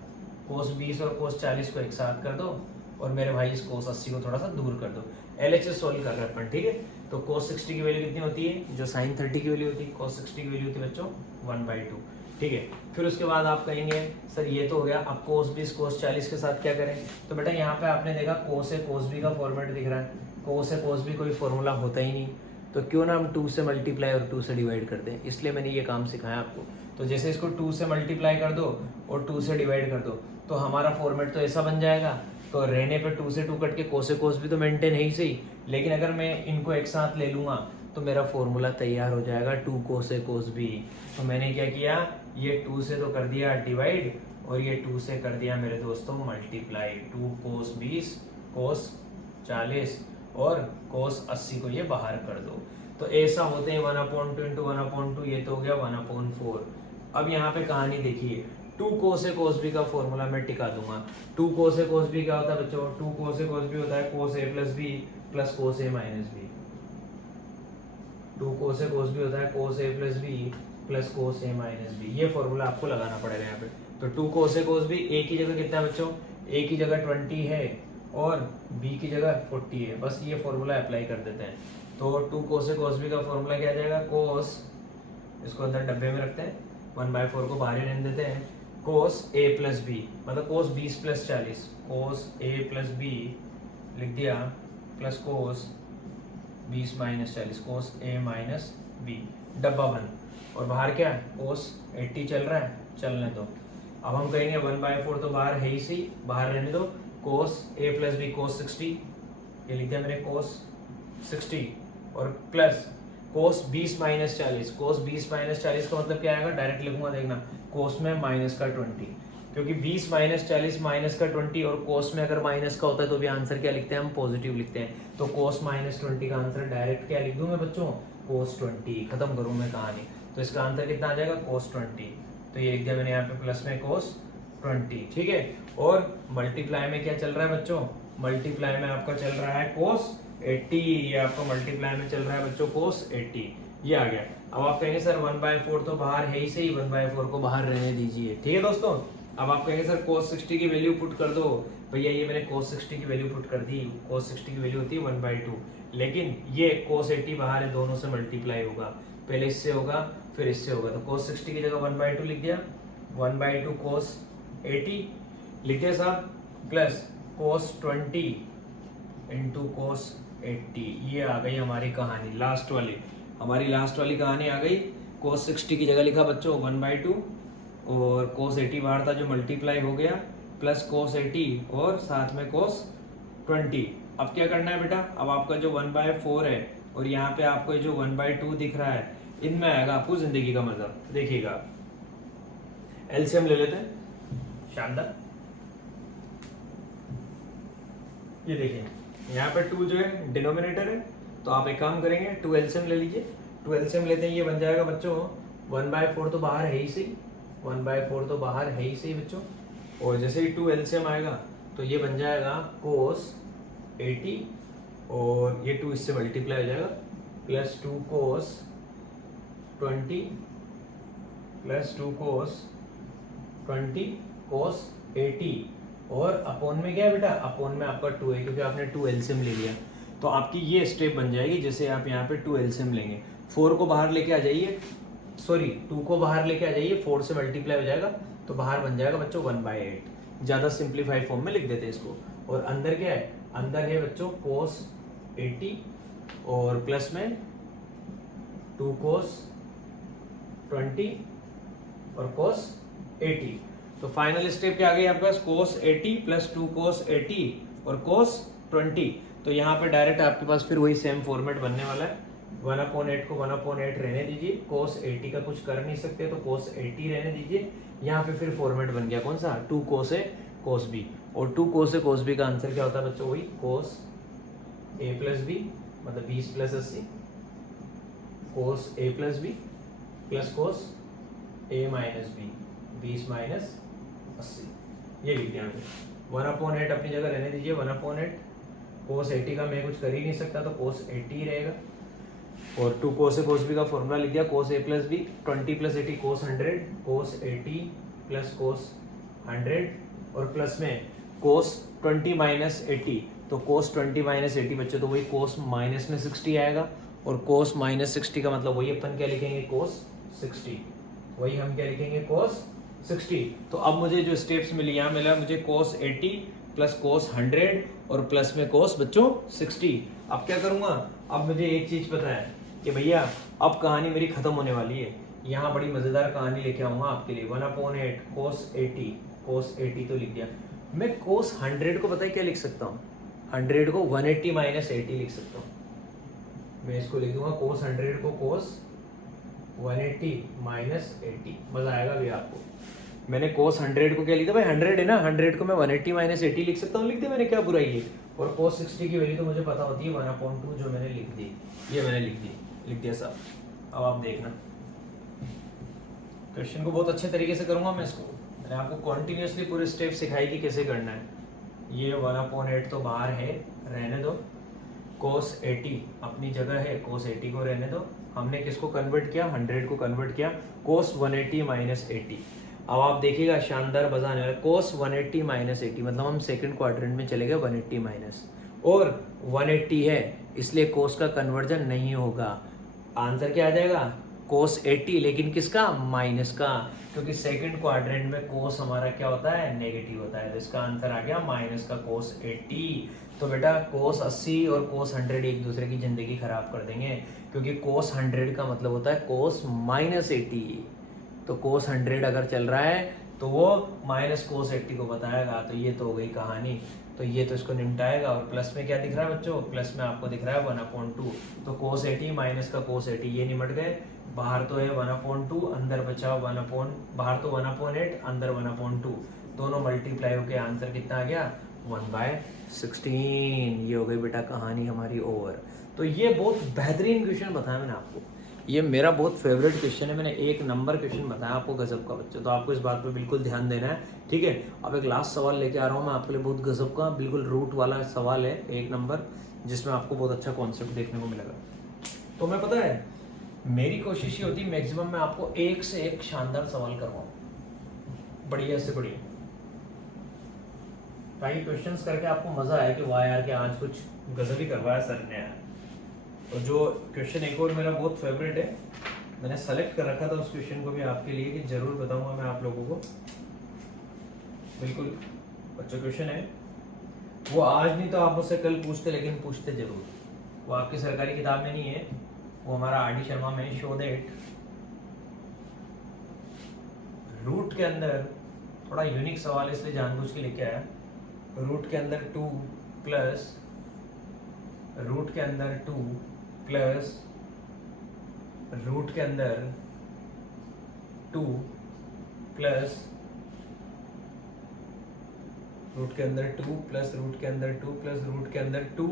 कोस 20 और कोस 40 को एक साथ कर दो, और मेरे भाई इस कोस 80 को थोड़ा सा दूर कर दो। LHS सोल्व कर रहे हैं अपन, ठीक है। तो कोस 60 की वैल्यू कितनी होती है, जो साइन 30 की वैल्यू होती है, कोस 60 की वैल्यू होती है बच्चों 1/2, ठीक है। फिर उसके बाद आप कहेंगे सर ये तो हो गया, अब कोस 20 कोस 40 के साथ क्या करें। तो बेटा यहाँ पे आपने देखा कोस ए कोस बी का फॉर्मेट दिख रहा है। कोस ए कोस बी कोई फॉर्मूला होता ही नहीं, तो क्यों ना हम 2 से मल्टीप्लाई और 2 से डिवाइड कर दें, इसलिए मैंने ये काम सिखाया आपको। तो जैसे इसको 2 से मल्टीप्लाई कर दो और 2 से डिवाइड कर दो, तो हमारा फॉर्मेट तो ऐसा बन जाएगा। तो रहने पे 2 से 2 कट के कोस ए कोस बी तो मेंटेन है ही सही, लेकिन अगर मैं इनको एक साथ ले लूँगा तो मेरा फॉर्मूला तैयार हो जाएगा 2 कोस ए कोस बी। तो मैंने क्या किया, ये 2 से तो कर दिया डिवाइड, और ये 2 से कर दिया मेरे दोस्तों मल्टीप्लाई। 2 कोस 20, कोस 40 और कोस 80 को ये बाहर कर दो। तो ऐसा होते हैं 1/2 इंटू 1/2, ये तो हो गया 1/4। अब यहाँ पे कहानी देखिए, 2 कोस ए कोस बी का फॉर्मूला मैं टिका दूंगा। 2 कोस ए कोस बी क्या होता है बच्चों, 2 कोस ए कोस बी होता है कोस ए प्लस बी प्लस कोस ए माइनस बी। 2 कोस ए कोस बी होता है कोस ए प्लस बी प्लस कोस ए माइनस बी। ये फॉर्मूला आपको लगाना पड़ेगा यहाँ पे। तो 2 कोस ए कोस बी, ए की जगह कितना है बच्चों, ए की जगह 20 है और बी की जगह 40 है, बस ये फॉर्मूला अप्लाई कर देते हैं। तो 2 कोस ए कोस बी का फॉर्मूला क्या आ जाएगा, कोस, इसको अंदर डब्बे में रखते हैं, 1/4 को बाहर ही रहने देते हैं, कोस ए प्लस बी, मतलब कोस 20 प्लस 40, कोस ए प्लस बी लिख दिया, प्लस कोस 20 माइनस 40, कोस ए माइनस बी, डब्बा बंद। और बाहर क्या है, कोस 80 चल रहा है, चलने दो। अब हम कहेंगे 1/4 तो बाहर है ही सही, बाहर रहने दो, कोस ए प्लस बी कोस 60, ये लिख दिया मैंने कोस 60, और प्लस कोस 20 माइनस 40, कोस 20 माइनस 40 का मतलब क्या आएगा, डायरेक्ट लिखूंगा देखना, कोस में माइनस का 20, क्योंकि 20 माइनस 40 माइनस का 20, और कोस में अगर माइनस का होता है तो भी आंसर क्या लिखते हैं हम, पॉजिटिव लिखते हैं। तो कोस माइनस 20 का आंसर डायरेक्ट क्या लिख दूं मैं बच्चों, कोस 20। खत्म करूं मैं कहानी, तो इसका आंसर कितना आ जाएगा, कोस 20। तो ये लिख दिया मैंने यहाँ पे प्लस में कोस 20, ठीक है। और मल्टीप्लाई में क्या चल रहा है बच्चों, मल्टीप्लाई में आपका चल रहा है कोस 80, ये आपका मल्टीप्लाई में चल रहा है बच्चों कोस 80, ये आ गया। अब आप कहेंगे सर 1/4 तो बाहर है ही सही, 1/4 को बाहर रहने दीजिए, ठीक है दोस्तों। अब आप कहेंगे सर cos 60 की वैल्यू पुट कर दो, भैया ये मैंने cos 60 की वैल्यू पुट कर दी, cos 60 की वैल्यू होती है 1/2, लेकिन ये cos 80 बाहर है, दोनों से मल्टीप्लाई होगा, पहले इससे होगा फिर इससे होगा, तो cos 60 की जगह 1/2 लिख दिया, 1/2 cos 80 लिख दिया साहब, प्लस cos 20 इंटू cos 80, ये आ गई हमारी कहानी लास्ट वाली, हमारी लास्ट वाली कहानी आ गई। cos 60 की जगह लिखा बच्चों 1/2, और cos 80 बाहर था जो मल्टीप्लाई हो गया, प्लस cos 80 और साथ में cos 20। अब क्या करना है बेटा, अब आपका जो 1/4 है और यहाँ पे आपको जो 1/2 दिख रहा है, इनमें आएगा आपको जिंदगी का मजा। देखिएगा एलसीएम ले लेते हैं, शानदार। ये देखिए यहाँ पे 2 जो है डिनोमिनेटर है, तो आप एक काम करेंगे 2 एलसीएम ले लीजिए, 2 एलसीएम लेते हैं, ये बन जाएगा बच्चों 1/4 तो बाहर है ही सही, 1/4 तो बाहर है ही सही बच्चों, और जैसे ही 2 एलसीएम आएगा तो ये बन जाएगा cos 80, और ये 2 इससे मल्टीप्लाई हो जाएगा, plus 2 cos 20 plus 2 cos 20 cos 80, और अपोन में क्या है बेटा, अपोन में आपका 2 है, क्योंकि आपने 2 एलसीएम ले लिया, तो आपकी ये स्टेप बन जाएगी। जैसे आप यहाँ पे 2 एलसीएम लेंगे, 4 को बाहर लेके आ जाइए, सॉरी 2 को बाहर लेके आ जाइए, 4 से मल्टीप्लाई हो जाएगा, तो बाहर बन जाएगा बच्चों 1/8, ज़्यादा सिंप्लीफाइड फॉर्म में लिख देते हैं इसको। और अंदर क्या है, अंदर है बच्चों cos 80 और प्लस में 2 cos 20 और cos 80, तो फाइनल स्टेप क्या आ गई आपके पास, cos 80 प्लस 2 cos 80 और cos 20। तो यहाँ पे डायरेक्ट आपके पास फिर वही सेम फॉर्मेट बनने वाला है, 1/8 को 1/8 रहने दीजिए, cos 80 का कुछ कर नहीं सकते तो cos 80 रहने दीजिए, यहाँ पे फिर फॉर्मेट बन गया कौन सा, 2 cos A cos B, और 2 cos A cos B का आंसर क्या होता है बच्चों, वही cos A प्लस B, मतलब 20 plus 80, cos A plus B plus cos A minus B, 20 minus 80, ये लिख दिया हमने। 1/8 अपनी जगह रहने दीजिए, 1/8 cos 80 का मैं कुछ कर ही नहीं सकता, तो cos 80 ही रहेगा, और 2 cos A cos B का फॉर्मूला लिख दिया, cos A plus B, 20 plus 80 cos 100, cos 80 plus cos 100, और प्लस में cos 20 माइनस 80, तो cos 20 माइनस 80 बच्चों, तो वही cos माइनस में 60 आएगा, और cos माइनस 60 का मतलब वही अपन क्या लिखेंगे, cos 60, वही हम क्या लिखेंगे, cos 60। तो अब मुझे जो स्टेप्स मिली, यहाँ मिला मुझे cos 80 प्लस cos 100 और प्लस में cos बच्चों 60। अब क्या करूँगा, अब मुझे एक चीज़ पता है कि भैया अब कहानी मेरी खत्म होने वाली है, यहाँ बड़ी मज़ेदार कहानी लेके आऊँगा आपके लिए। 1/8 cos 80 तो लिख दिया मैं, cos 100 को पता है क्या लिख सकता हूँ, 100 को 180 माइनस 80 लिख सकता हूँ, मैं इसको लिख दूंगा cos 100 को cos 180 माइनस 80, मज़ा आएगा भी आपको। मैंने cos 100 को क्या लिखा भाई, 100 है ना, 100 को मैं 180 माइनस 80 लिख सकता हूँ, लिख दिया मैंने, क्या बुराई है। और cos 60 की वैल्यू तो मुझे पता होती है 1/2, जो मैंने लिख दी, ये मैंने लिख दिया साहब। अब आप देखना क्वेश्चन को बहुत अच्छे तरीके से करूंगा मैं इसको, मैंने आपको कॉन्टिन्यूसली पूरे स्टेप सिखाई कि कैसे करना है। ये 1/8 तो बाहर है, रहने दो, cos 80 अपनी जगह है, cos 80 को रहने दो, हमने किसको कन्वर्ट किया, 100 को कन्वर्ट किया, cos 180 माइनस 80। अब आप देखिएगा शानदार बजाने वाला, cos 180 माइनस 80 मतलब हम सेकंड क्वाड्रेंट में चले गए, 180 माइनस, और 180 है इसलिए cos का कन्वर्जन नहीं होगा, आंसर क्या आ जाएगा, cos 80, लेकिन किसका, माइनस का, क्योंकि सेकंड क्वाड्रेंट में cos हमारा क्या होता है, नेगेटिव होता है, तो इसका आंसर आ गया माइनस का cos 80। तो बेटा cos 80 और cos 100 एक दूसरे की जिंदगी खराब कर देंगे, क्योंकि cos 100 का मतलब होता है cos माइनस 80, तो cos 100 अगर चल रहा है तो वो माइनस cos 80 को बताएगा, तो ये तो हो गई कहानी। तो ये तो इसको निपटाएगा। और प्लस में क्या दिख रहा है बच्चों, प्लस में आपको दिख रहा है 1/2, तो cos 80 माइनस का cos 80 ये निमट गए। बाहर तो है 1/2, अंदर बचा बाहर तो 1/8, अंदर 1/2, दोनों मल्टीप्लाई होके आंसर कितना आ गया 1/16। ये हो गई बेटा कहानी हमारी ओवर। तो ये बहुत बेहतरीन क्वेश्चन बताया मैंने आपको, ये मेरा बहुत फेवरेट क्वेश्चन है, मैंने 1 नंबर क्वेश्चन बताया आपको गजब का बच्चों। तो आपको इस बात पे बिल्कुल ध्यान देना है, ठीक है। अब एक लास्ट सवाल लेके आ रहा हूँ मैं आपके लिए, बहुत गजब का बिल्कुल रूट वाला सवाल है 1 नंबर, जिसमें आपको बहुत अच्छा कॉन्सेप्ट देखने को मिलेगा। तो मैं पता है मेरी कोशिश ये होती है मैक्सिमम मैं आपको एक से एक शानदार सवाल करवाऊँ, बढ़िया से बढ़िया, ताकि क्वेश्चंस करके आपको मजा आए कि वाह यार कि आज कुछ गजब ही करवाया सर ने यार। तो जो क्वेश्चन एक और मेरा बहुत फेवरेट है, मैंने सेलेक्ट कर रखा था उस क्वेश्चन को भी आपके लिए कि जरूर बताऊंगा मैं आप लोगों को। बिल्कुल अच्छा क्वेश्चन है, वो आज नहीं तो आप मुझसे कल पूछते, लेकिन पूछते जरूर। वो आपकी सरकारी किताब में नहीं है, वो हमारा RD शर्मा में शो दैट रूट के अंदर थोड़ा यूनिक सवाल इसलिए जानबूझ के लेके आया। रूट के अंदर 2 प्लस रूट के अंदर 2 प्लस रूट के अंदर 2 प्लस रूट के अंदर 2 प्लस रूट के अंदर 2 प्लस रूट के अंदर 2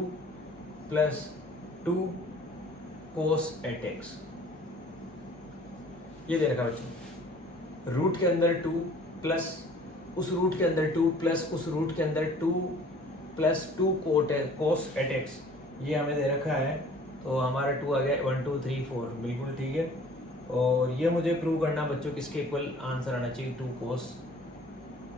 प्लस 2 cos 8x, ये दे रखा बच्चों। रूट के अंदर 2 प्लस उस रूट के अंदर 2 प्लस उस रूट के अंदर 2 प्लस 2 cos 8x, ये हमें दे रखा है। तो हमारा 2 आ गया 1 2 3 4, बिल्कुल ठीक है। और ये मुझे प्रूव करना बच्चों किसके इक्वल आंसर आना चाहिए 2 cos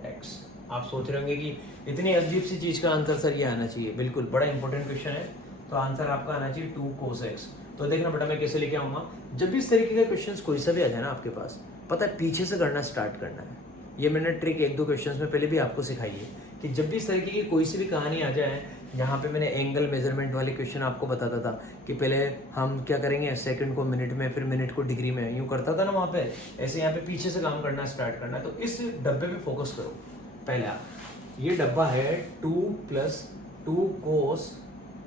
x। आप सोच रहे होंगे कि इतनी अजीब सी चीज़ का आंसर सर ये आना चाहिए, बिल्कुल बड़ा इंपॉर्टेंट क्वेश्चन है। तो आंसर आपका आना चाहिए 2 cos x। तो देखना बेटा मैं कैसे लेके आऊँगा, जब भी इस तरीके के क्वेश्चन कोई सा भी आ जाए ना आपके पास, पता है पीछे से करना स्टार्ट करना है। ये मैंने ट्रिक 1-2 क्वेश्चंस में पहले भी आपको सिखाई है कि जब भी इस तरीके की कोई सी भी कहानी आ जाए, जहाँ पे मैंने एंगल मेजरमेंट वाले क्वेश्चन आपको बताता था कि पहले हम क्या करेंगे सेकंड को मिनट में, फिर मिनट को डिग्री में, यूँ करता था ना वहाँ पे, ऐसे यहाँ पे पीछे से काम करना स्टार्ट करना है। तो इस डब्बे पे फोकस करो। पहले आप, ये डब्बा है 2 प्लस 2 cos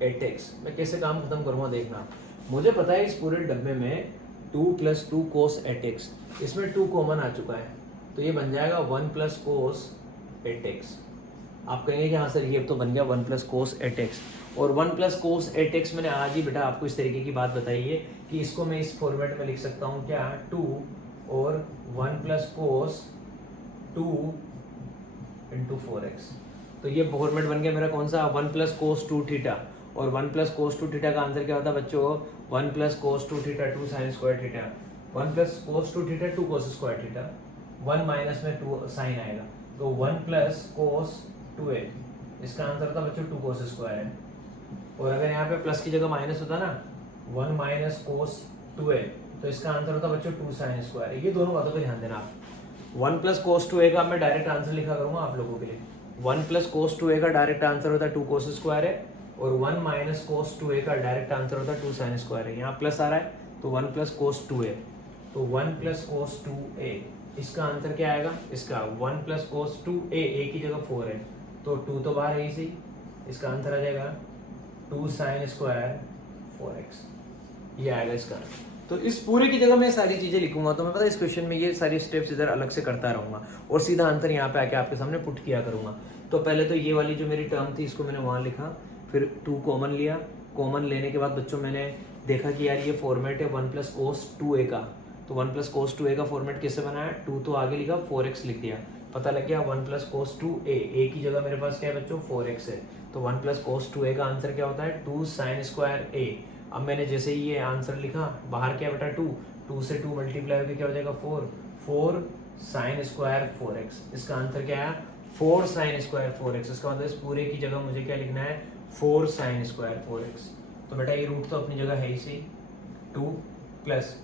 8x, मैं कैसे काम खत्म करूँगा देखना। मुझे पता है इस पूरे डब्बे में 2 प्लस 2 cos 8x, इसमें 2 कॉमन आ चुका है, तो ये बन जाएगा 1 प्लस cos 8x। आप कहेंगे कि हाँ सर ये तो बन गया 1 प्लस cos 8x, और 1 प्लस cos 8x मैंने आज ही बेटा आपको इस तरीके की बात बताई है कि इसको मैं इस फॉर्मेट में लिख सकता हूँ क्या, 2 और 1 प्लस cos 2 इंटू 4x। तो ये फॉर्मेट बन गया मेरा कौन सा, 1 प्लस cos 2 थीटा, और 1 प्लस cos 2 थीटा का आंसर क्या होता है बच्चों, 1 plus cos 2 theta 2 sine square theta, 1 plus cos 2 theta 2 cos square theta, 1 minus में 2 साइन आएगा, तो 1 प्लस cos 2a, इसका आंसर होता बच्चों 2 cos स्क्वायर है। और अगर यहाँ पे प्लस की जगह माइनस होता ना, 1 माइनस cos 2a, तो इसका आंसर होता बच्चों 2 साइन स्क्वायर। ये दोनों बातों पे ध्यान देना आप। 1 प्लस cos 2a का मैं डायरेक्ट आंसर लिखा करूंगा आप लोगों के लिए। 1 प्लस cos 2a का डायरेक्ट आंसर होता है 2 cos स्क्वायर है, और 1 माइनस cos 2a का डायरेक्ट आंसर होता है 2 साइन स्क्वायर है। यहाँ प्लस आ रहा है तो 1 प्लस cos 2a, तो 1 प्लस cos 2a, इसका आंसर क्या आएगा, इसका 1 प्लस cos 2a, a की जगह 4 है तो 2 तो बाहर है ही सही, इसका आंसर आ जाएगा 2 साइन स्क्वायर 4x, ये आएगा इसका। तो इस पूरे की जगह मैं सारी चीजें लिखूंगा, तो मैं पता है इस क्वेश्चन में ये सारी स्टेप्स इधर अलग से करता रहूंगा और सीधा आंसर यहाँ पे आके आपके सामने पुट किया करूंगा। तो पहले तो ये वाली जो मेरी टर्म थी इसको मैंने वहाँ लिखा, फिर 2 कॉमन लिया, कॉमन लेने के बाद बच्चों मैंने देखा कि यार ये फॉर्मेट है 1 प्लस cos 2a का, तो 1 प्लस cos 2a का फॉर्मेट कैसे बनाया, 2 तो आगे लिखा 4x लिख दिया, पता लग गया 1 प्लस cos 2a, a की जगह मेरे पास क्या है बच्चों 4x है, तो 1 प्लस cos 2a का आंसर क्या होता है 2 साइन स्क्वायर a। अब मैंने जैसे ही ये आंसर लिखा, बाहर क्या बेटा 2 से 2 मल्टीप्लाई होकर क्या हो जाएगा 4 साइन स्क्वायर 4x, इसका आंसर क्या है 4 साइन स्क्वायर 4x। इसका मतलब इस पूरे की जगह मुझे क्या लिखना है 4 साइन स्क्वायर 4x। तो बेटा ये रूट तो अपनी जगह है ही सही, 2 प्लस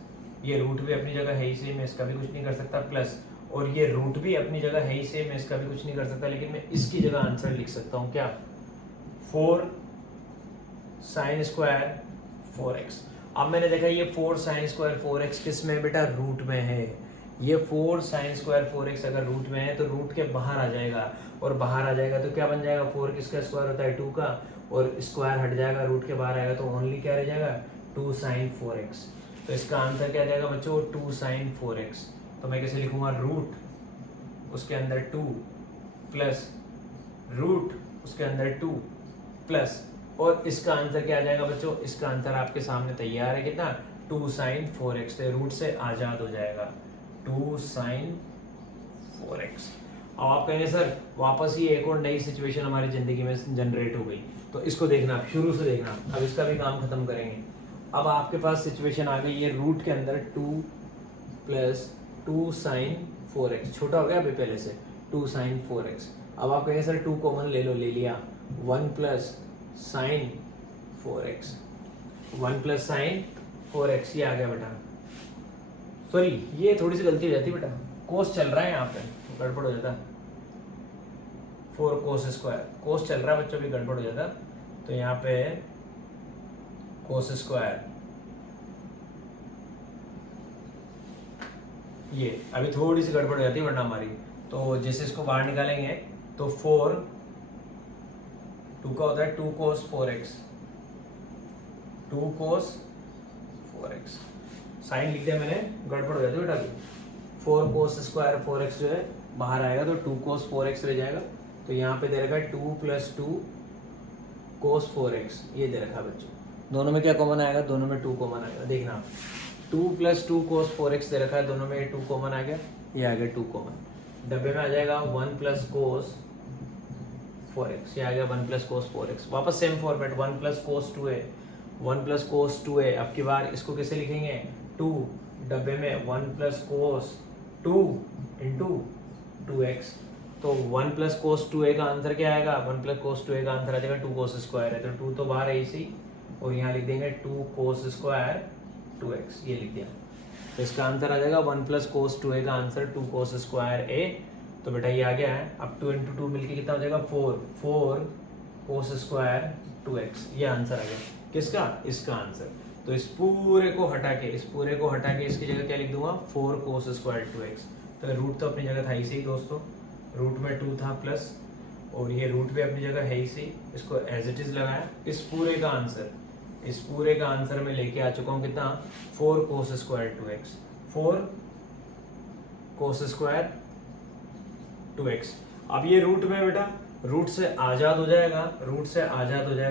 ये रूट भी अपनी जगह है ही सही, मैं इसका भी कुछ नहीं कर सकता, प्लस और ये रूट भी अपनी जगह है ही सही, मैं इसका भी कुछ नहीं कर सकता, लेकिन मैं इसकी जगह आंसर लिख सकता हूँ क्या 4 साइन स्क्वायर 4x। अब मैंने देखा ये 4 साइन स्क्वायर 4x किस में बेटा रूट में है, ये 4 साइन स्क्वायर 4x अगर रूट में है तो रूट के बाहर आ जाएगा, और बाहर आ जाएगा तो क्या बन जाएगा, 4 किसका स्क्वायर होता है 2 का, और स्क्वायर हट जाएगा रूट के बाहर आएगा तो ओनली क्या रह जाएगा 2 साइन 4x। तो इसका आंसर क्या जाएगा बच्चों 2 साइन 4x। तो मैं कैसे लिखूंगा, रूट उसके अंदर 2 प्लस रूट उसके अंदर 2 प्लस, और इसका आंसर क्या आ जाएगा बच्चों, इसका आंसर आपके सामने तैयार है कितना 2 साइन 4x, तो रूट से आजाद हो जाएगा 2 साइन 4x। अब आप कहेंगे सर वापस ही एक और नई सिचुएशन हमारी जिंदगी में जनरेट हो गई, तो इसको देखना आप शुरू से देखना, अब इसका भी काम खत्म करेंगे। अब आपके पास सिचुएशन आ गई, ये रूट के अंदर 2 प्लस 2 साइन 4x, छोटा हो गया अभी पहले से 2 साइन 4x। अब आप कहेंगे सर 2 कॉमन ले लो, ले लिया, 1 plus sign 4x, 1 plus sign 4x, ये आ गया बेटा। सॉरी ये थोड़ी सी गलती हो जाती बेटा, कोस चल रहा है यहाँ पे गड़बड़ हो जाता, 4 कोस स्क्वायर, कोस चल रहा है बच्चों भी गड़बड़ हो जाता, तो यहाँ पे कोस स्क्वायर, ये अभी थोड़ी सी गड़बड़ हो जाती है वरना हमारी। तो जैसे इसको बाहर निकालेंगे तो 4 2 का होता है 2 कोस 4x, 2 कोस 4x, साइन लिख दिया मैंने, गड़बड़ हो जाती है बेटा अभी। 4 कोस स्क्वायर 4x जो है बाहर आएगा तो 2 कोस 4x रह जाएगा, तो यहाँ पे दे रखा है 2 प्लस 2 कोस 4x, ये दे रखा है बच्चों। दोनों में क्या कॉमन आएगा, दोनों में 2 कॉमन आएगा, देखना 2 प्लस 2 कोस 4x दे रखा है, दोनों में 2 कॉमन आ गया, ये आ गया 2 कॉमन, डब्बे में आ जाएगा 1 प्लस कोस 4x, ये आ गया 1 प्लस कोस 4x, वापस same format 1 plus cos 2a, 1 plus cos 2a, अब की बार इसको कैसे लिखेंगे 2, डब्बे में 1 प्लस कोस 2 इंटू 2x, तो 1 प्लस कोस 2a का आंसर क्या आएगा, 1 प्लस कोस 2a का आंसर आ जाएगा 2 कोस स्क्वायर है, तो 2 तो बाहर है इसी, और यहाँ लिख देंगे 2 कोस स्क्वायर 2x, ये लिख दिया, तो इसका आंसर आ जाएगा 1 प्लस कोस 2a का आंसर 2 कोस स्क्वायर a, तो बेटा ये आ गया है। अब 2 इंटू 2 मिलकर कितना हो जाएगा 4 कोस स्क्वायर 2x, ये आंसर आ गया किसका, इसका आंसर। तो इस पूरे को हटा के इसकी जगह क्या लिख दूंगा 4 कोस स्क्वायर 2x, तो रूट तो अपनी जगह था ही सही दोस्तों, रूट में 2 था प्लस, और ये रूट भी अपनी जगह है ही सही, इसको एज इट इज लगाया। इस पूरे का आंसर मैं लेके आ चुका हूँ कितना 4 cos square 2x, 4 cos square 2x। अब ये रूट में बेटा रूट से आजाद हो जाएगा,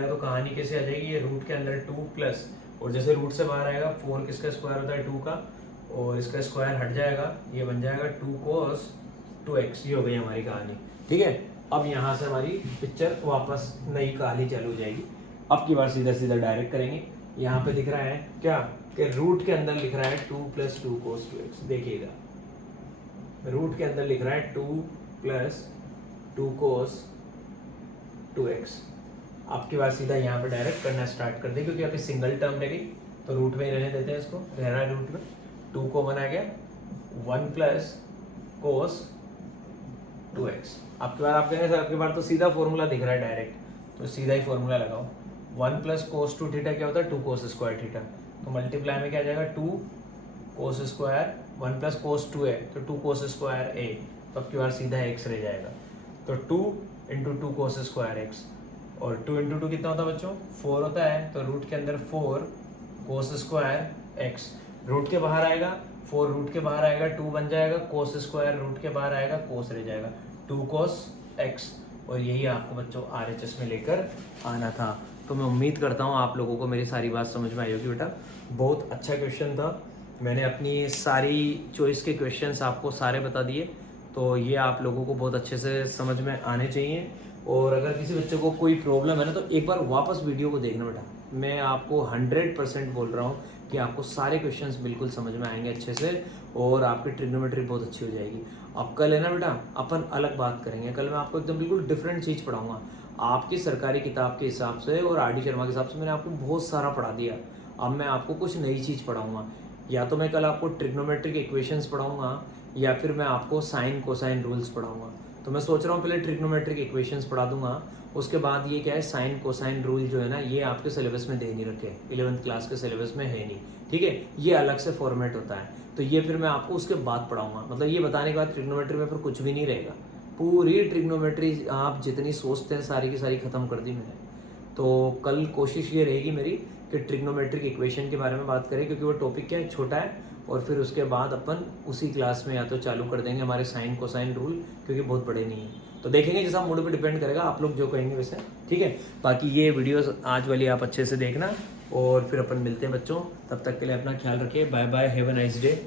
तो कहानी कैसे आ जाएगी, ये रूट के अंदर 2 प्लस, और जैसे रूट से बाहर आएगा 4 किसका स्क्वायर होता है 2 का, और इसका स्क्वायर हट जाएगा, ये बन जाएगा 2 कोस 2x, ये हो गई हमारी कहानी। ठीक है, अब यहाँ से हमारी पिक्चर वापस नई कहानी चालू हो जाएगी। अब की बार सीधा डायरेक्ट करेंगे। यहाँ पे दिख रहा है क्या कि रूट के अंदर लिख रहा है 2 प्लस 2 कोस 2x, देखिएगा रूट के अंदर लिख रहा है 2 प्लस 2 कोस 2x। आपकी बात सीधा यहाँ पे डायरेक्ट करना स्टार्ट कर दे, क्योंकि यहाँ पे सिंगल टर्म रह गई तो रूट में ही रहने देते हैं इसको, रह रहा है रूट में, 2 कॉमन आ गया, 1 प्लस कोस 2x। आपके बार आप कहेंगे सर आपके बार तो सीधा फॉर्मूला दिख रहा है डायरेक्ट, तो सीधा ही फॉर्मूला लगाओ, 1 प्लस कोस 2 थीटा क्या होता है 2 कोस स्क्वायर थीटा, तो मल्टीप्लाई में क्या आ जाएगा 2 कोस स्क्वायर, 1 प्लस कोस 2 है तो 2 कोस स्क्वायर a, तो आपकी बार सीधा x रह जाएगा, तो 2 इंटू 2 कोस स्क्वायर x, और 2 इंटू 2 कितना होता है बच्चों 4 होता है, तो रूट के अंदर 4 कोस स्क्वायर x, रूट के बाहर आएगा 4, रूट के बाहर आएगा 2 बन जाएगा, कोस स्क्वायर रूट के बाहर आएगा कोस रह जाएगा 2 कोस x, और यही आपको बच्चों RHS में लेकर आना था। तो मैं उम्मीद करता हूँ आप लोगों को मेरी सारी बात समझ में आई होगी बेटा, बहुत अच्छा क्वेश्चन था, मैंने अपनी सारी चॉइस के क्वेश्चंस आपको सारे बता दिए, तो ये आप लोगों को बहुत अच्छे से समझ में आने चाहिए। और अगर किसी बच्चे को कोई प्रॉब्लम है ना, तो एक बार वापस वीडियो को देखना बेटा, मैं आपको 100% बोल रहा हूँ कि आपको सारे क्वेश्चंस बिल्कुल समझ में आएंगे अच्छे से, और आपकी ट्रिग्नोमेट्री बहुत अच्छी हो जाएगी। अब कल है ना बेटा अपन अलग बात करेंगे, कल मैं आपको एकदम बिल्कुल डिफरेंट चीज़ पढ़ाऊँगा, आपकी सरकारी किताब के हिसाब से और RD शर्मा के हिसाब से मैंने आपको बहुत सारा पढ़ा दिया, अब मैं आपको कुछ नई चीज़ पढ़ाऊँगा। या तो मैं कल आपको ट्रिग्नोमेट्रिक इक्वेशंस पढ़ाऊँगा, या फिर मैं आपको साइन कोसाइन रूल्स पढ़ाऊँगा। तो मैं सोच रहा हूँ पहले ट्रिग्नोमेट्रिक इक्वेशंस पढ़ा दूंगा, उसके बाद ये क्या है, साइन कोसाइन रूल जो है ना, ये आपके सिलेबस में दे नहीं रखे, 11th क्लास के सिलेबस में है नहीं, ठीक है, ये अलग से फॉर्मेट होता है। तो ये फिर मैं आपको उसके बाद पढ़ाऊंगा, मतलब ये बताने के बाद ट्रिग्नोमेट्री में फिर कुछ भी नहीं रहेगा, पूरी ट्रिग्नोमेट्री आप जितनी सोचते हैं सारी की सारी खत्म कर दी मैंने। तो कल कोशिश ये रहेगी मेरी कि ट्रिग्नोमेट्रिक इक्वेशन के बारे में बात करें, क्योंकि वो टॉपिक क्या है, छोटा है, और फिर उसके बाद अपन उसी क्लास में या तो चालू कर देंगे हमारे साइन कोसाइन रूल, क्योंकि बहुत बड़े नहीं है। तो देखेंगे, जैसा मूड पे डिपेंड करेगा, आप लोग जो कहेंगे वैसे, ठीक है। बाकी ये वीडियोस आज वाली आप अच्छे से देखना, और फिर अपन मिलते हैं बच्चों, तब तक के लिए अपना ख्याल रखिए, bye bye, have a nice day.